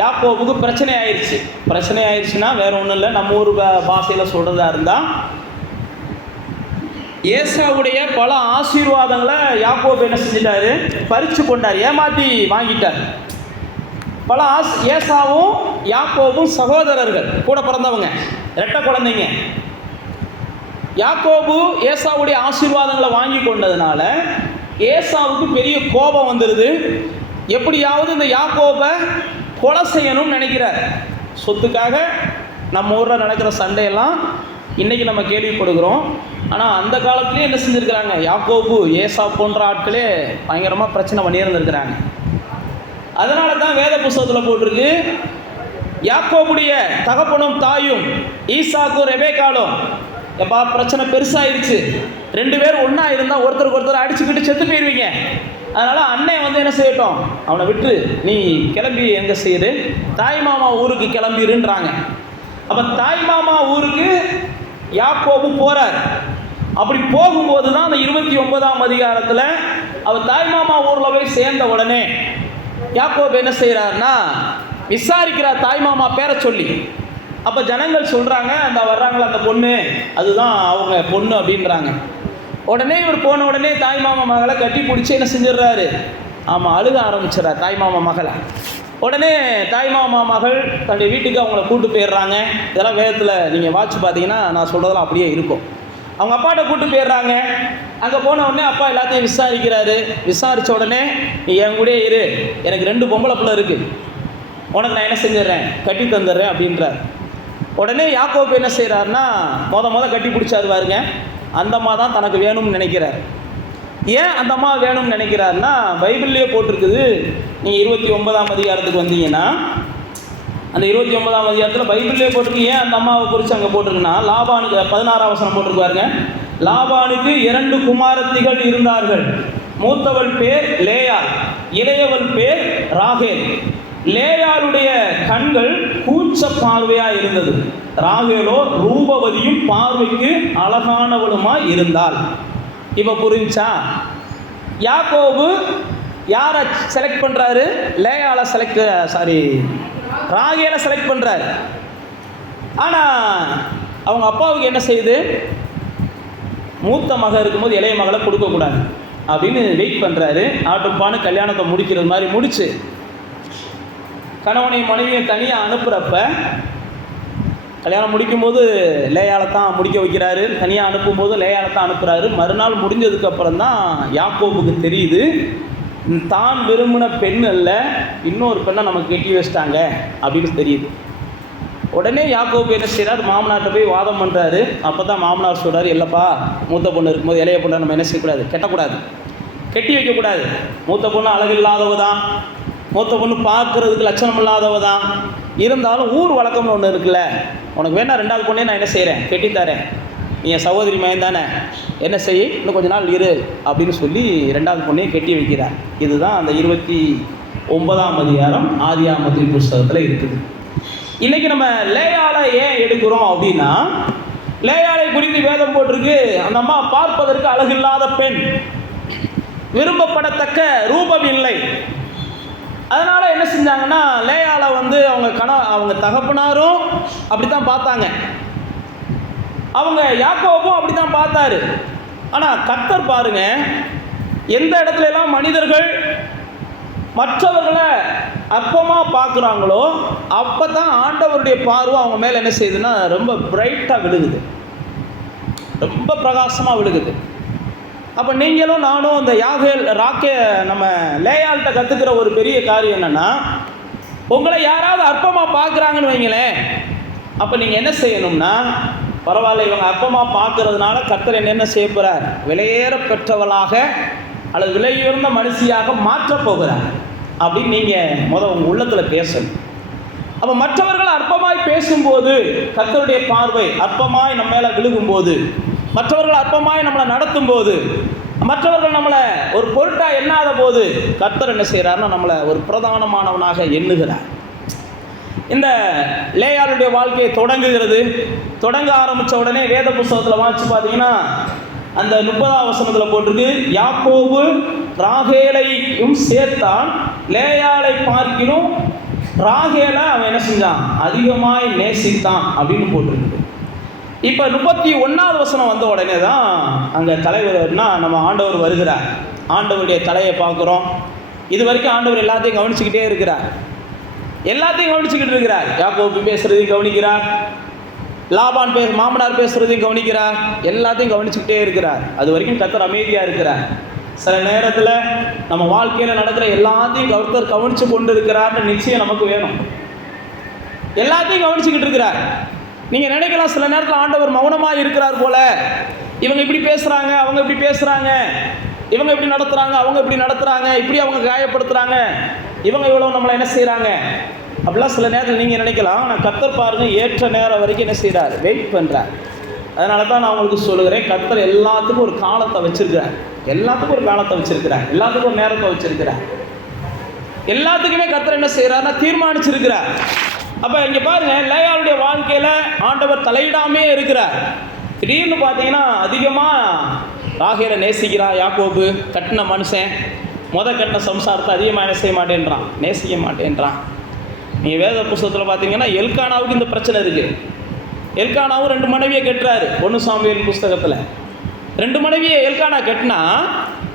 யாக்கோபுக்கு பிரச்சனை ஆயிடுச்சு. பிரச்சனை ஆயிடுச்சுன்னா வேற ஒன்றும் இல்லை, நம்ம ஊர் பாஷையில் சொல்கிறதா இருந்தால், ஏசாவுடைய பல ஆசீர்வாதங்களை யாக்கோபு என்ன செஞ்சிட்டாரு, பறித்து கொண்டார், ஏமாற்றி வாங்கிட்டார். பல ஏசாவும் யாக்கோபும் சகோதரர்கள், கூட பிறந்தவங்க, இரட்டை குழந்தைங்க. யாக்கோபு ஏசாவுடைய ஆசீர்வாதங்களை வாங்கி கொண்டதுனால ஏசாவுக்கு பெரிய கோபம் வந்துடுது. எப்படியாவது இந்த யாக்கோபை கொலை செய்யணும்னு நினைக்கிறார். சொத்துக்காக நம்ம ஊரில் நடக்கிற சண்டையெல்லாம் இன்றைக்கி நம்ம கேள்விப்படுகிறோம். ஆனால் அந்த காலத்துலேயே என்ன செஞ்சுருக்கிறாங்க, யாக்கோபு ஏசா போன்ற ஆட்களே பயங்கரமாக பிரச்சனை பண்ணியிருந்துருக்கிறாங்க. அதனால தான் வேத புஸ்தகத்தில் போட்டிருக்கு, யாக்கோபுடைய தகப்பனும் தாயும் ஈசாக்கும் ரெபேக்காலும் எப்பா பிரச்சனை பெருசாகிடுச்சு, 2 பேர் ஒன்றா இருந்தால் ஒருத்தருக்கு ஒருத்தர் அடிச்சுக்கிட்டு செத்து போயிடுவீங்க, அதனால் அண்ணன் வந்து என்ன செய்யட்டும், அவனை விட்டு நீ கிளம்பி எங்கே செய்யுது, தாய் மாமா ஊருக்கு கிளம்பிடுன்றாங்க. அப்போ தாய் மாமா ஊருக்கு யாக்கோபு போகிறார். அப்படி போகும்போது தான் அந்த 29ஆம் அதிகாரத்தில் அவர் தாய் மாமா ஊரில் போய் சேர்ந்த உடனே யாக்கோபு என்ன செய்கிறாருன்னா விசாரிக்கிறார் தாய் மாமா பேரை சொல்லி. அப்போ ஜனங்கள் சொல்கிறாங்க, அந்த வர்றாங்களா அந்த பொண்ணு, அதுதான் அவங்க பொண்ணு அப்படின்றாங்க. உடனே இவர் போன உடனே தாய் மாமா மகளை கட்டி பிடிச்சி என்ன செஞ்சிடுறாரு, ஆமாம் அழுக ஆரம்பிச்சிடறார் தாய் மாமா மகளை. உடனே தாய் மாமா மகள் தன்னுடைய வீட்டுக்கு அவங்கள கூட்டு போயிடுறாங்க. இதெல்லாம் வேதத்தில் நீங்கள் வாட்சி பார்த்தீங்கன்னா நான் சொல்கிறதெல்லாம் அப்படியே இருக்கும். அவங்க அப்பாட்ட கூட்டு போயிடுறாங்க. அங்கே போன உடனே அப்பா எல்லாத்தையும் விசாரிக்கிறாரு. விசாரித்த உடனே நீ என் கூட இரு, எனக்கு 2 பொம்பளை பிள்ளை இருக்குது, உனக்கு நான் என்ன செஞ்சிடறேன், கட்டி தந்துடுறேன் அப்படின்றார். உடனே யாக்கோபு என்ன செய்கிறாருன்னா மொத கட்டி பிடிச்சாரு பாருங்க, அந்த அம்மா தான் தனக்கு வேணும்னு நினைக்கிறார். ஏன் அந்த அம்மா வேணும்னு நினைக்கிறாருன்னா பைபிள்லேயே போட்டிருக்குது. நீங்கள் 29ஆம் அதிகாரத்துக்கு வந்தீங்கன்னா அந்த 29ஆம் அதிகாரத்தில் பைபிள்லேயே போட்டிருக்கு. ஏன் அந்த அம்மாவை குறித்து அங்கே போட்டிருக்குன்னா லாபானுக்கு 16ஆம் வசனம் போட்டிருக்காருங்க. லாபானுக்கு 2 குமாரத்திகள் இருந்தார்கள். மூத்தவள் பேர் லேயாள், இளையவள் பேர் ராகேல். லேயாளுடைய கண்கள் கூச்ச பார்வையாக இருந்தது, ராகேலோ ரூபவதியும் பார்வைக்கு அழகானவளுமாய் இருந்தாள். இப்போ புரிஞ்சா, யாக்கோபு யாரை செலக்ட் பண்ணுறாரு, லேயாளை ராகேலை செலக்ட் பண்ணுறாரு. ஆனால் அவங்க அப்பாவுக்கு என்ன செய்யுது, மூத்த மகன் இருக்கும்போது இளைய மகளை கொடுக்கக்கூடாது அப்படின்னு வெயிட் பண்ணுறாரு. ஆட்டுப்பான்னு கல்யாணத்தை முடிக்கிறது மாதிரி முடிச்சு கணவனை மனைவியை தனியாக அனுப்புகிறப்ப, கல்யாணம் முடிக்கும்போது லேயாளை தான் முடிக்க வைக்கிறாரு, தனியாக அனுப்பும்போது லேயாளை தான் அனுப்புகிறாரு. மறுநாள் முடிஞ்சதுக்கப்புறம் தான் யாக்கோபுக்கு தெரியுது, தான் விரும்பின பெண் அல்ல, இன்னொரு பெண்ணை நமக்கு கட்டி வச்சிட்டாங்க அப்படின்னு தெரியுது. உடனே யாக்கோபு என்ன செய்கிறார், மாமனார்கிட்ட போய் வாதம் பண்ணுறாரு. அப்போ தான் மாமனார் சொல்கிறார், இல்லைப்பா மூத்த பொண்ணு இருக்கும்போது இளைய பொண்ணை நம்ம என்ன செய்யக்கூடாது, கட்டக்கூடாது, கட்டி வைக்கக்கூடாது. மூத்த பொண்ணு அழகில்லாதவ தான், மூத்த பொண்ணு பார்க்குறதுக்கு லட்சணம் இல்லாதவ தான், இருந்தாலும் ஊர் வழக்கம்னு ஒன்று இருக்குல்ல, உனக்கு வேணா 2வது பொண்ணே நான் என்ன செய்கிறேன், கெட்டித்தரேன், நீ என் சகோதரி மகன் தானே, என்ன செய்ய இன்னும் கொஞ்ச நாள் இரு அப்படின்னு சொல்லி 2வது பொண்ணையும் கெட்டி வைக்கிறார். இதுதான் அந்த 29ஆம் அதிகாரம் ஆதியாகமத்தின் புஸ்தகத்தில் இருக்குது. இன்றைக்கி நம்ம லேயாளை ஏன் எடுக்கிறோம் அப்படின்னா, லேயாளை குறித்து வேதம் போட்டிருக்கு, அந்த அம்மா பார்ப்பதற்கு அழகில்லாத பெண், விரும்பப்படத்தக்க ரூபம் இல்லை. அதனால் என்ன செஞ்சாங்கன்னா லேயாளை வந்து அவங்க தகப்பனாரும் அப்படி தான் பார்த்தாங்க, அவங்க யாக்கோபும் அப்படி தான் பார்த்தாரு. ஆனால் கர்த்தர் பாருங்க, எந்த இடத்துலலாம் மனிதர்கள் மற்றவர்களை அற்பமாக பார்க்குறாங்களோ அப்போ தான் ஆண்டவருடைய பார்வை அவங்க மேலே என்ன செய்யுதுன்னா ரொம்ப பிரைட்டாக விழுகுது, ரொம்ப பிரகாசமாக விழுகுது. அப்போ நீங்களும் நானும் அந்த நம்ம லேயாள்கிட்ட கற்றுக்கிற ஒரு பெரிய காரியம் என்னென்னா, உங்களை யாராவது அற்பமாக பார்க்குறாங்கன்னு வைங்களேன், அப்போ நீங்கள் என்ன செய்யணும்னா, பரவாயில்ல இவங்க அற்பமாக பார்க்கறதுனால கர்த்தர் என்ன செய்ய போகிறார், விலையேற பெற்றவளாக அல்லது விலையுயர்ந்த மனுஷியாக மாற்றப் போகிறார் அப்படின்னு நீங்கள் உங்கள் உள்ளத்தில் பேசணும். அப்போ மற்றவர்கள் அற்பமாய் பேசும்போது கர்த்தருடைய பார்வை அற்பமாய் நம்ம மேலே விழுகும்போது, மற்றவர்கள் அற்பமாய் நம்மளை நடத்தும் போது, மற்றவர்கள் நம்மளை ஒரு பொருட்டாக எண்ணாத போது கர்த்தர் என்ன செய்கிறாருன்னா நம்மளை ஒரு பிரதானமானவனாக எண்ணுகிறார். இந்த லேயாளுடைய வாழ்க்கையை தொடங்க ஆரம்பித்த உடனே வேத புஸ்தகத்தில் வாசித்து பார்த்தீங்கன்னா அந்த 30ஆம் வசனத்தில் போட்டிருக்கு, யாக்கோபு ராகேலையும் சேர்த்தான், லேயாளை பார்க்கிலும் ராகேலை அவன் என்ன செஞ்சான்? அதிகமாய் நேசித்தான் அப்படின்னு போட்டிருக்குது. இப்போ 31வது வசனம் வந்த உடனே தான் அங்கே தலைவர்னா நம்ம ஆண்டவர் வருகிறார். ஆண்டவருடைய தலையை பார்க்குறோம். இது வரைக்கும் ஆண்டவர் எல்லாத்தையும் கவனிச்சுக்கிட்டே இருக்கிறார். எல்லாத்தையும் கவனிச்சுக்கிட்டு இருக்கிறார். யாக்கோபு பேசுறதையும் கவனிக்கிறார், லாபான் மாமனார் பேசுறதையும் கவனிக்கிறார், எல்லாத்தையும் கவனிச்சுக்கிட்டே இருக்கிறார். அது வரைக்கும் கர்த்தர் அமைதியாக இருக்கிறார். சில நேரத்தில் நம்ம வாழ்க்கையில் நடக்கிற எல்லாத்தையும் கர்த்தர் கவனித்து கொண்டு இருக்கிறார்னு நிச்சயம் நமக்கு வேணும். எல்லாத்தையும் கவனிச்சுக்கிட்டு இருக்கிறார். நீங்கள் நினைக்கலாம் சில நேரத்தில் ஆண்டவர் மௌனமாக இருக்கிறார் போல, இவங்க இப்படி பேசுகிறாங்க, அவங்க இப்படி பேசுகிறாங்க, இவங்க இப்படி நடத்துகிறாங்க, அவங்க இப்படி நடத்துகிறாங்க, இப்படி அவங்க காயப்படுத்துகிறாங்க, இவங்க இவ்வளோ நம்மளை என்ன செய்கிறாங்க அப்படிலாம் சில நேரத்தில் நீங்கள் நினைக்கலாம். ஆனால் கர்த்தர் பாருங்கள், ஏற்ற நேரம் வரைக்கும் என்ன செய்கிறார்? வெயிட் பண்ணுறார். அதனால தான் நான் உங்களுக்கு சொல்லுகிறேன், கர்த்தர் எல்லாத்துக்கும் ஒரு காலத்தை வச்சிருக்கிறார். எல்லாத்துக்கும் ஒரு காலத்தை வச்சிருக்கிறார். எல்லாத்துக்கும் ஒரு நேரத்தை வச்சிருக்கிறார். எல்லாத்துக்குமே கர்த்தர் என்ன செய்கிறார்னா தீர்மானிச்சிருக்கிறார். அப்போ இங்கே பாருங்கள், லேயாளுடைய வாழ்க்கையில் ஆண்டவர் தலையிடாமே இருக்கிறார். திடீர்னு பார்த்தீங்கன்னா அதிகமாக ராகேலை நேசிக்கிறான் யாக்கோபு. கட்டின மனுஷன், கட்டின சம்சாரத்தை அதிகமாக என்ன செய்ய மாட்டேன்றான்? நேசிக்க மாட்டேன்றான். நீங்கள் வேத புஸ்தகத்தில் பார்த்தீங்கன்னா எல்கானாவுக்கு இந்த பிரச்சனை இருக்குது. எல்கானாவும் 2 மனைவியை கட்டுறாரு. 1 சாமுவேல் புஸ்தகத்தில் 2 மனைவியை எல்கானா கட்டினா,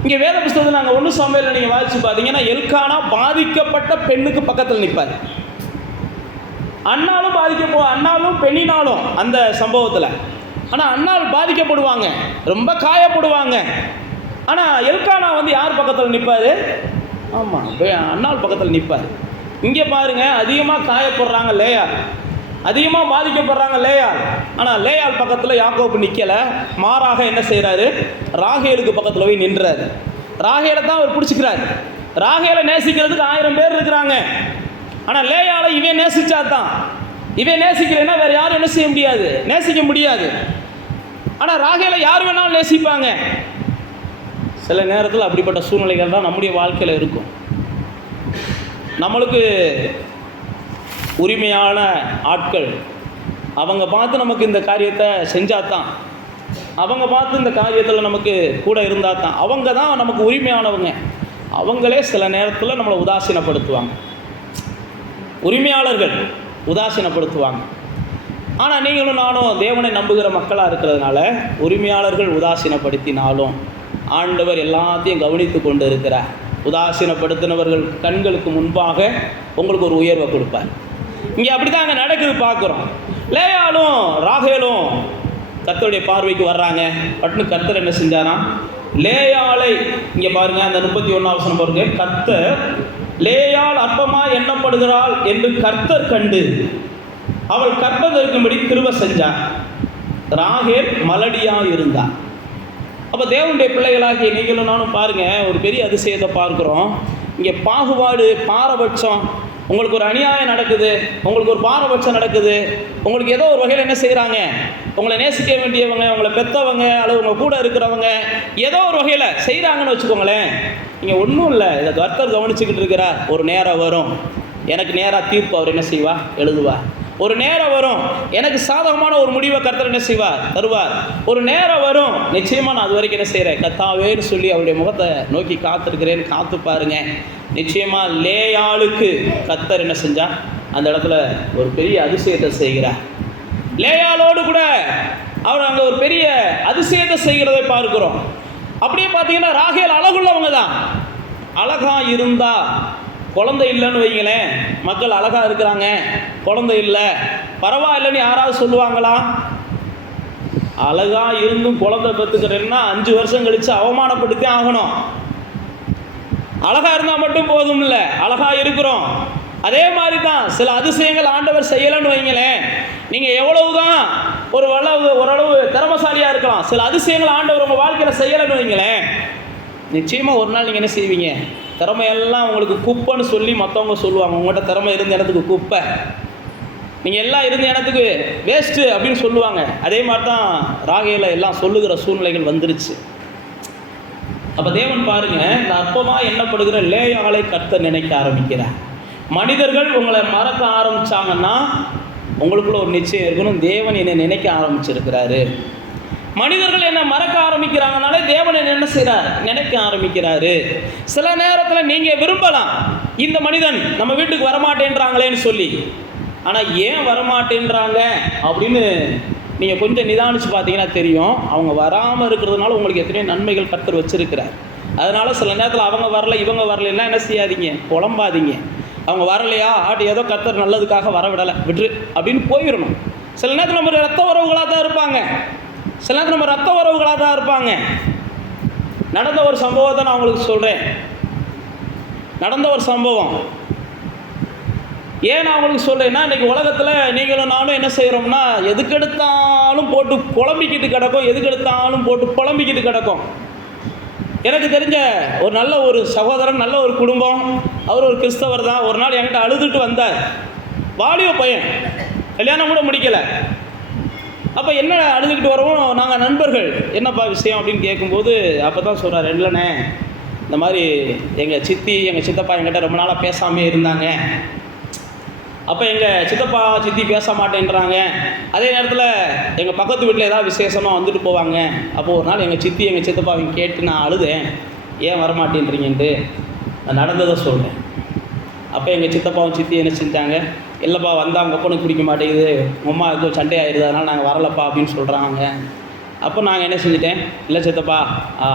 இங்கே வேத புஸ்தகத்தில் நாங்கள் 1 சாமுவேலில் நீங்கள் வாசித்து பார்த்தீங்கன்னா எல்கானா பாதிக்கப்பட்ட பெண்ணுக்கு பக்கத்தில் நிற்பார். அண்ணாலும் பெண்ணினாலும் அந்த சம்பவத்தில். ஆனால் அண்ணால் பாதிக்கப்படுவாங்க, ரொம்ப காயப்படுவாங்க. ஆனால் எல்கானா யார் பக்கத்தில் நிற்பார்? ஆமாம், அண்ணால் பக்கத்தில் நிற்பார். இங்கே பாருங்கள், அதிகமாக காயப்படுறாங்க லேயாள், அதிகமாக பாதிக்கப்படுறாங்க லேயாள். ஆனால் லேயாள் பக்கத்தில் யாக்கோபு நிற்கலை. மாறாக என்ன செய்கிறாரு? ராகேலுக்கு பக்கத்தில் போய் நின்றாரு. ராகேலை தான் அவர் பிடிச்சிக்கிறார். ராகேலை நேசிக்கிறதுக்கு 1000 பேர் இருக்கிறாங்க. ஆனால் லேயாளை இவன் நேசிச்சா தான். இவன் நேசிக்கிறேன்னா வேறு யாரும் என்ன செய்ய முடியாது? நேசிக்க முடியாது. ஆனால் ராகேலை யார் வேணாலும் நேசிப்பாங்க. சில நேரத்தில் அப்படிப்பட்ட சூழ்நிலைகள் தான் நம்முடைய வாழ்க்கையில் இருக்கும். நம்மளுக்கு உரிமையான ஆட்கள் அவங்க பார்த்து நமக்கு இந்த காரியத்தை செஞ்சால் தான், அவங்க பார்த்து இந்த காரியத்தில் நமக்கு கூட இருந்தால் தான், அவங்க தான் நமக்கு உரிமையானவங்க. அவங்களே சில நேரத்தில் நம்மளை உதாசீனப்படுத்துவாங்க. உரிமையாளர்கள் உதாசீனப்படுத்துவாங்க. ஆனால் நீங்களும் நானும் தேவனை நம்புகிற மக்களாக இருக்கிறதுனால உரிமையாளர்கள் உதாசீனப்படுத்தினாலும் ஆண்டவர் எல்லாத்தையும் கவனித்து கொண்டு இருக்கிறார். உதாசீனப்படுத்தினவர்கள் கண்களுக்கு முன்பாக உங்களுக்கு ஒரு உயர்வை கொடுப்பார். இங்கே அப்படி தான் அங்கே நடக்குது பார்க்குறோம். லேயாலும் ராகேலும் கர்த்தருடைய பார்வைக்கு வர்றாங்க. பட்னு கர்த்தர் என்ன செஞ்சாராம்? லேயாளை இங்கே பாருங்கள், அந்த 31ஆம் வசனம் பாருங்க. கர்த்தர் லேயாள் அற்பமாய் எண்ணப்படுகிறாள் என்று கர்த்தர் கண்டு அவள் கற்பதற்கும்படி கிருபை செஞ்சார். ராகேல் மலடியாக இருந்தார். அப்போ தேவனுடைய பிள்ளைகளாகிய நீங்களும் நானும் பாருங்கள், ஒரு பெரிய அதிசயத்தை பார்க்குறோம். இங்கே பாகுபாடு, பாரபட்சம், உங்களுக்கு ஒரு அநியாயம் நடக்குது, உங்களுக்கு ஒரு பாரபட்சம் நடக்குது, உங்களுக்கு ஏதோ ஒரு வகையில் என்ன செய்கிறாங்க? உங்களை நேசிக்க வேண்டியவங்க, உங்களை பெற்றவங்க அல்லது உங்கள் கூட இருக்கிறவங்க ஏதோ ஒரு வகையில் செய்கிறாங்கன்னு வச்சுக்கோங்களேன். இங்கே ஒன்றும் இல்லை, இதை கர்த்தர் கவனிச்சுக்கிட்டு இருக்கிறார். ஒரு நேரம் வரும், எனக்கு நேராக தீர்ப்பு அவர் என்ன செய்வார்? எழுதுவார். ஒரு நேரம் வரும், எனக்கு சாதகமான ஒரு முடிவை கர்த்தர் என்ன செய்வார்? தருவார். ஒரு நேரம் வரும், நிச்சயமாக நான் அது வரைக்கும் என்ன செய்கிறேன்? கர்த்தாவேன்னு சொல்லி அவருடைய முகத்தை நோக்கி காத்திருக்கிறேன்னு காத்து பாருங்க. நிச்சயமாக லேயாளுக்கு கர்த்தர் என்ன செஞ்சால்? அந்த இடத்துல ஒரு பெரிய அதிசயத்தை செய்கிறார். லேயாளோடு கூட அவர் அங்கே ஒரு பெரிய அதிசயத்தை செய்கிறதை பார்க்கிறோம். அப்படியே பார்த்தீங்கன்னா ராகேல் அழகுள்ளவங்க தான். அழகாக இருந்தால், குழந்தை இல்லைன்னு வைங்களேன், மக்கள் அழகாக இருக்கிறாங்க, குழந்தை இல்லை பரவாயில்லைன்னு யாராவது சொல்லுவாங்களா? அழகாக இருந்தும் குழந்தை பெற்றுக்கிறேன்னா 5 வருஷம் கழித்து அவமானப்படுத்தி ஆகணும். அழகாக இருந்தால் மட்டும் போதும் இல்லை, அழகாக இருக்கிறோம். அதே மாதிரி தான் சில அதிசயங்கள் ஆண்டவர் செய்யலைன்னு வைங்களேன், நீங்கள் எவ்வளவுதான் ஓரளவு திறமசாலியாக இருக்கலாம், சில அதிசயங்கள் ஆண்டவர் உங்கள் வாழ்க்கையில் செய்யலைன்னு வைங்களேன், நிச்சயமாக ஒரு நாள் நீங்கள் என்ன செய்வீங்க? திறமையெல்லாம் உங்களுக்கு குப்பைன்னு சொல்லி மற்றவங்க சொல்லுவாங்க. உங்கள்கிட்ட திறமை இருந்த இடத்துக்கு குப்பை, நீங்கள் எல்லாம் இருந்த இடத்துக்கு வேஸ்ட்டு அப்படின்னு சொல்லுவாங்க. அதே மாதிரி தான் ராகேல எல்லாம் சொல்லுகிற சூழ்நிலைகள் வந்துருச்சு. அப்போ தேவன் பாருங்கள், இந்த அற்பமாக எண்ணப்படுகிற லேயாளை கர்த்தர் நினைக்க ஆரம்பிக்கிறார். மனிதர்கள் உங்களை மறக்க ஆரம்பித்தாங்கன்னா உங்களுக்குள்ள ஒரு நிச்சயம் இருக்கணும், தேவன் என்னை நினைக்க ஆரம்பிச்சிருக்கிறாரு. மனிதர்கள் என்ன மறக்க ஆரம்பிக்கிறாங்கனாலே தேவன் என்ன செய்கிறார், நினைக்க ஆரம்பிக்கிறாரு. சில நேரத்தில் நீங்கள் விரும்பலாம், இந்த மனிதன் நம்ம வீட்டுக்கு வரமாட்டேன்றாங்களேன்னு சொல்லி. ஆனால் ஏன் வரமாட்டேன்றாங்க அப்படின்னு நீங்கள் கொஞ்சம் நிதானித்து பார்த்தீங்கன்னா தெரியும். அவங்க வராமல் இருக்கிறதுனால உங்களுக்கு எத்தனையோ நன்மைகள் கர்த்தர் வச்சிருக்கிறார். அதனால் சில நேரத்தில் அவங்க வரல இவங்க வரலாம் என்ன செய்யாதீங்க, புலம்பாதீங்க. அவங்க வரலையா ஏதோ கர்த்தர் நல்லதுக்காக வரவிடலை விட்டு அப்படின்னு போயிடணும். சில நேரத்தில் நம்ம ரத்த உறவுகளாக தான் இருப்பாங்க, சில நேரத்தில் நம்ம ரத்த உறவுகளாக தான் இருப்பாங்க. நடந்த ஒரு சம்பவத்தை நான் உங்களுக்கு சொல்கிறேன். நடந்த ஒரு சம்பவம் ஏன் நான் உங்களுக்கு சொல்கிறேன்னா, இன்றைக்கி உலகத்தில் நீங்களும் நானும் என்ன செய்கிறோம்னா, எதுக்கெடுத்தாலும் போட்டு புலம்பிக்கிட்டு கிடக்கும், எதுக்கெடுத்தாலும் போட்டு புலம்பிக்கிட்டு கிடக்கும். எனக்கு தெரிஞ்ச ஒரு நல்ல ஒரு சகோதரன், நல்ல ஒரு குடும்பம், அவர் ஒரு கிறிஸ்தவர் தான். ஒரு நாள் என்கிட்ட அழுதுட்டு வந்தார். வாலிப பையன், கல்யாணம் கூட முடிக்கலை. அப்போ என்ன அழுதுகிட்டு வரவும் நாங்கள் நண்பர்கள், என்னப்பா விஷயம் அப்படின்னு கேட்கும்போது அப்போ தான் சொல்கிறார், இல்லைண்ணே இந்த மாதிரி எங்கள் சித்தி எங்கள் சித்தப்பா என்கிட்ட ரொம்ப நாளாக பேசாமே இருந்தாங்க. அப்போ எங்கள் சித்தப்பா சித்தி பேச மாட்டேன்றாங்க. அதே நேரத்தில் எங்கள் பக்கத்து வீட்டில் ஏதாவது விசேஷமாக வந்துட்டு போவாங்க. அப்போது ஒரு நாள் எங்கள் சித்தி எங்கள் சித்தப்பாவையும் கேட்டு நான் அழுதேன், ஏன் வரமாட்டேன்றீங்கன்ட்டு. நான் நடந்ததை சொல்கிறேன். அப்போ எங்கள் சித்தப்பாவும் சித்தி என்ன செஞ்சாங்க, இல்லைப்பா வந்தால் அவங்க அப்பனுக்கு பிடிக்க மாட்டேங்குது, அம்மா எதுவும் சண்டை ஆகிடுது, அதனால் நாங்கள் வரலப்பா அப்படின்னு சொல்கிறாங்க. அப்போ நாங்கள் என்ன செஞ்சிட்டேன், இல்லை சித்தப்பா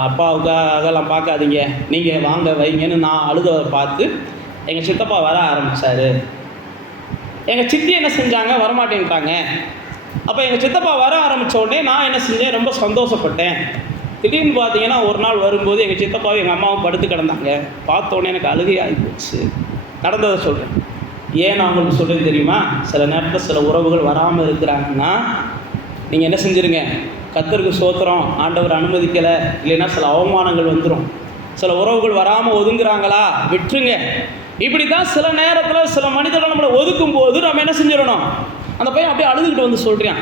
அப்பாவுக்காகலாம் பார்க்காதீங்க, நீங்கள் வாங்க வைங்கன்னு நான் அழுதவரை பார்த்து எங்கள் சித்தப்பா வர ஆரம்பித்தார். எங்கள் சித்தி என்ன செஞ்சாங்க, வரமாட்டேன்ட்டாங்க. அப்போ எங்கள் சித்தப்பா வர ஆரம்பித்த உடனே நான் என்ன செஞ்சேன், ரொம்ப சந்தோஷப்பட்டேன். திடீர்னு பார்த்தீங்கன்னா ஒரு நாள் வரும்போது எங்கள் சித்தப்பாவும் எங்கள் அம்மாவும் படுத்து கிடந்தாங்க. பார்த்த உடனே எனக்கு அழுகை ஆகி போச்சு. நடந்ததை சொல்கிறேன். ஏன் நான் உங்களுக்கு சொல்கிறேன் தெரியுமா, சில நேரத்தில் சில உறவுகள் வராமல் இருக்கிறாங்கன்னா நீங்கள் என்ன செஞ்சுருங்க, கர்த்தருக்கு ஸ்தோத்திரம், ஆண்டவர் அனுமதிக்கலை, இல்லைன்னா சில அவமானங்கள் வந்துடும். சில உறவுகள் வராமல் ஒதுங்குறாங்களா, விட்டுருங்க. இப்படி தான் சில நேரத்தில் சில மனிதர்கள் நம்மளை ஒதுக்கும் போது நம்ம என்ன செஞ்சிடணும். அந்த பையன் அப்படியே அழுதுகிட்டு வந்து சொல்கிறான்,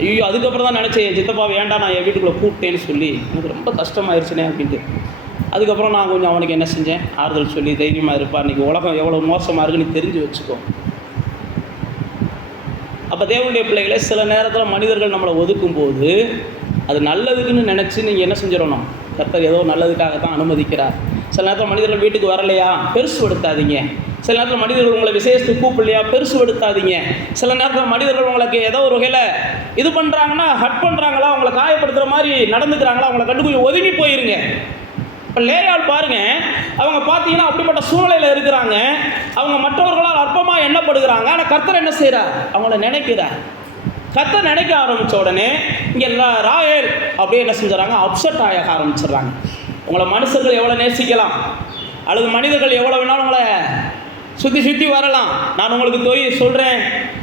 ஐயோ அதுக்கப்புறம் தான் நினச்சேன் என் சித்தப்பா வேண்டாம் நான் என் வீட்டுக்குள்ளே கூப்பிட்டேன்னு சொல்லி எனக்கு ரொம்ப கஷ்டமாயிருச்சுனே அப்படின்ட்டு. அதுக்கப்புறம் நான் கொஞ்சம் அவனுக்கு என்ன செஞ்சேன், ஆறுதல் சொல்லி தைரியமாக இருப்பா, இன்றைக்கி உலகம் எவ்வளோ மோசமாக இருக்குன்னு தெரிஞ்சு வச்சுக்கோ. அப்போ தேவனுடைய பிள்ளைகளே, சில நேரத்தில் மனிதர்கள் நம்மளை ஒதுக்கும் போது அது நல்லதுக்குன்னு நினச்சி நீங்கள் என்ன செஞ்சிடணும், கர்த்தர் ஏதோ நல்லதுக்காக தான் அனுமதிக்கிறார். சில நேரத்தில் மனிதர்கள் வீட்டுக்கு வரலையா, பெருசுபடுத்தாதீங்க. சில நேரத்தில் மனிதர்கள் உங்களை விசேஷத்துக்கு கூப்பிடலையா, பெருசுபடுத்தாதீங்க. சில நேரத்தில் மனிதர்கள் உங்களுக்கு ஏதோ ஒரு வகையில் இது பண்ணுறாங்கன்னா, ஹட் பண்ணுறாங்களா, உங்களை காயப்படுத்துகிற மாதிரி நடந்துக்கிறாங்களா, அவங்களை கண்டு போய் ஒதுங்கி போயிருங்க. இப்போ லேயாள் பாருங்கள், அவங்க பார்த்தீங்கன்னா அப்படிப்பட்ட சூழ்நிலையில் இருக்கிறாங்க. அவங்க மற்றவர்களால் அற்பமாக எண்ணப்படுகிறாங்க. ஆனால் கர்த்தர் என்ன செய்கிறார், அவங்கள நினைக்கிறார். கர்த்தர் நினைக்க ஆரம்பித்த உடனே இங்கே ராயல் அப்படியே என்ன செஞ்சுறாங்க, அப்செட் ஆக ஆரம்பிச்சிடுறாங்க. உங்களை மனுஷர்கள் எவ்வளோ நேசிக்கலாம், அல்லது மனிதர்கள் எவ்வளோ வேணாலும் உங்களை சுற்றி வரலாம். நான் உங்களுக்கு சொல்கிறேன்,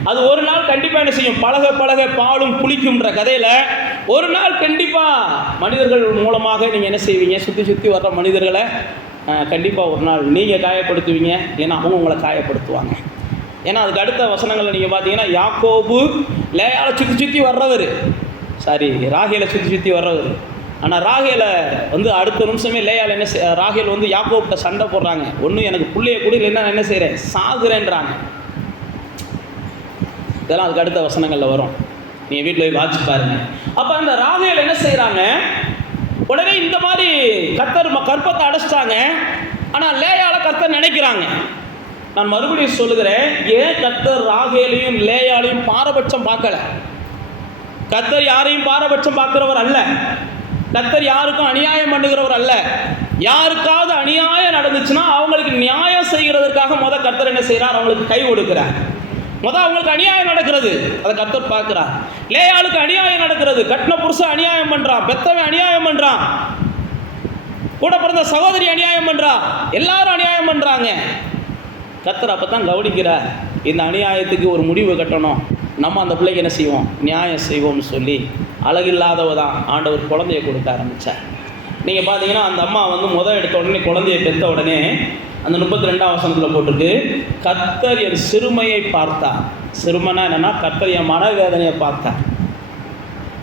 அது ஒரு நாள் கண்டிப்பாக என்ன செய்யும், பழக பழக பாலும் புளிக்கும்ன்ற கதையில் ஒரு நாள் கண்டிப்பாக மனிதர்கள் மூலமாக நீங்கள் என்ன செய்வீங்க, சுற்றி வர்ற மனிதர்களை கண்டிப்பாக ஒரு நாள் நீங்கள் காயப்படுத்துவீங்க, ஏன்னா அவங்க உங்களை காயப்படுத்துவாங்க. ஏன்னா அதுக்கு அடுத்த வசனங்களில் நீங்கள் பார்த்தீங்கன்னா, யாக்கோபு லேயாளை சுற்றி வர்றவர், ராகேலை சுற்றி வர்றவர். ஆனால் ராகேலை அடுத்த நிமிஷமே லேயால் என்ன ராகேல் யாக்கோப்கிட்ட சண்டை போடுறாங்க. ஒன்றும் எனக்கு பிள்ளைய கூட இல்லைன்னா என்ன செய்கிறேன், சாகுறேன்றாங்க. இதெல்லாம் அதுக்கு அடுத்த வசனங்களில் வரும், நீங்கள் வீட்டில் போய் வாட்சி பாருங்கள். அப்போ அந்த ராகேல் என்ன செய்கிறாங்க, உடனே இந்த மாதிரி கர்த்தர் கற்பத்தை அடைச்சிட்டாங்க. ஆனால் லேயாலை கர்த்தர் நினைக்கிறாங்க. நான் மறுபடியும் சொல்லுகிறேன், ஏன் கர்த்தர் ராகேலையும் லேயாலையும் பாரபட்சம் பார்க்கல. கர்த்தர் யாரையும் பாரபட்சம் பார்க்கிறவர் அல்ல. கர்த்தர் யாருக்கும் அநியாயம் பண்ணுகிறவர் அல்ல. யாருக்காவது அநியாயம் நடந்துச்சுன்னா அவங்களுக்கு நியாயம் செய்கிறதுக்காக கர்த்தர் என்ன செய்கிறார், அவங்களுக்கு கை கொடுக்கிறார். அவங்களுக்கு அநியாயம் நடக்கிறது, அதை கர்த்தர் பார்க்கிறார். லேயாளுக்கு அநியாயம் நடக்கிறது, கட்டின புருஷன் அநியாயம் பண்றான், பெத்தவன் அநியாயம் பண்றான், கூட பிறந்த சகோதரி அநியாயம் பண்றா, எல்லாரும் அநியாயம் பண்றாங்க. கர்த்தர் அப்போ தான் கவனிக்கிறார், இந்த அநியாயத்துக்கு ஒரு முடிவு கட்டணும், நம்ம அந்த பிள்ளைக்கு என்ன செய்வோம், நியாயம் செய்வோம்னு சொல்லி அழகில்லாதவ தான் ஆண்டவர் குழந்தைய கொடுக்க ஆரம்பித்தார். நீங்கள் பார்த்தீங்கன்னா அந்த அம்மா எடுத்த உடனே குழந்தையை பெற்ற உடனே அந்த 32ஆம் வசனத்தில் போட்டிருக்கு, கர்த்தர் என் சிறுமையை பார்த்தார். சிறுமைனா என்னென்னா, கர்த்தர் என் மனவேதனையை பார்த்தார்.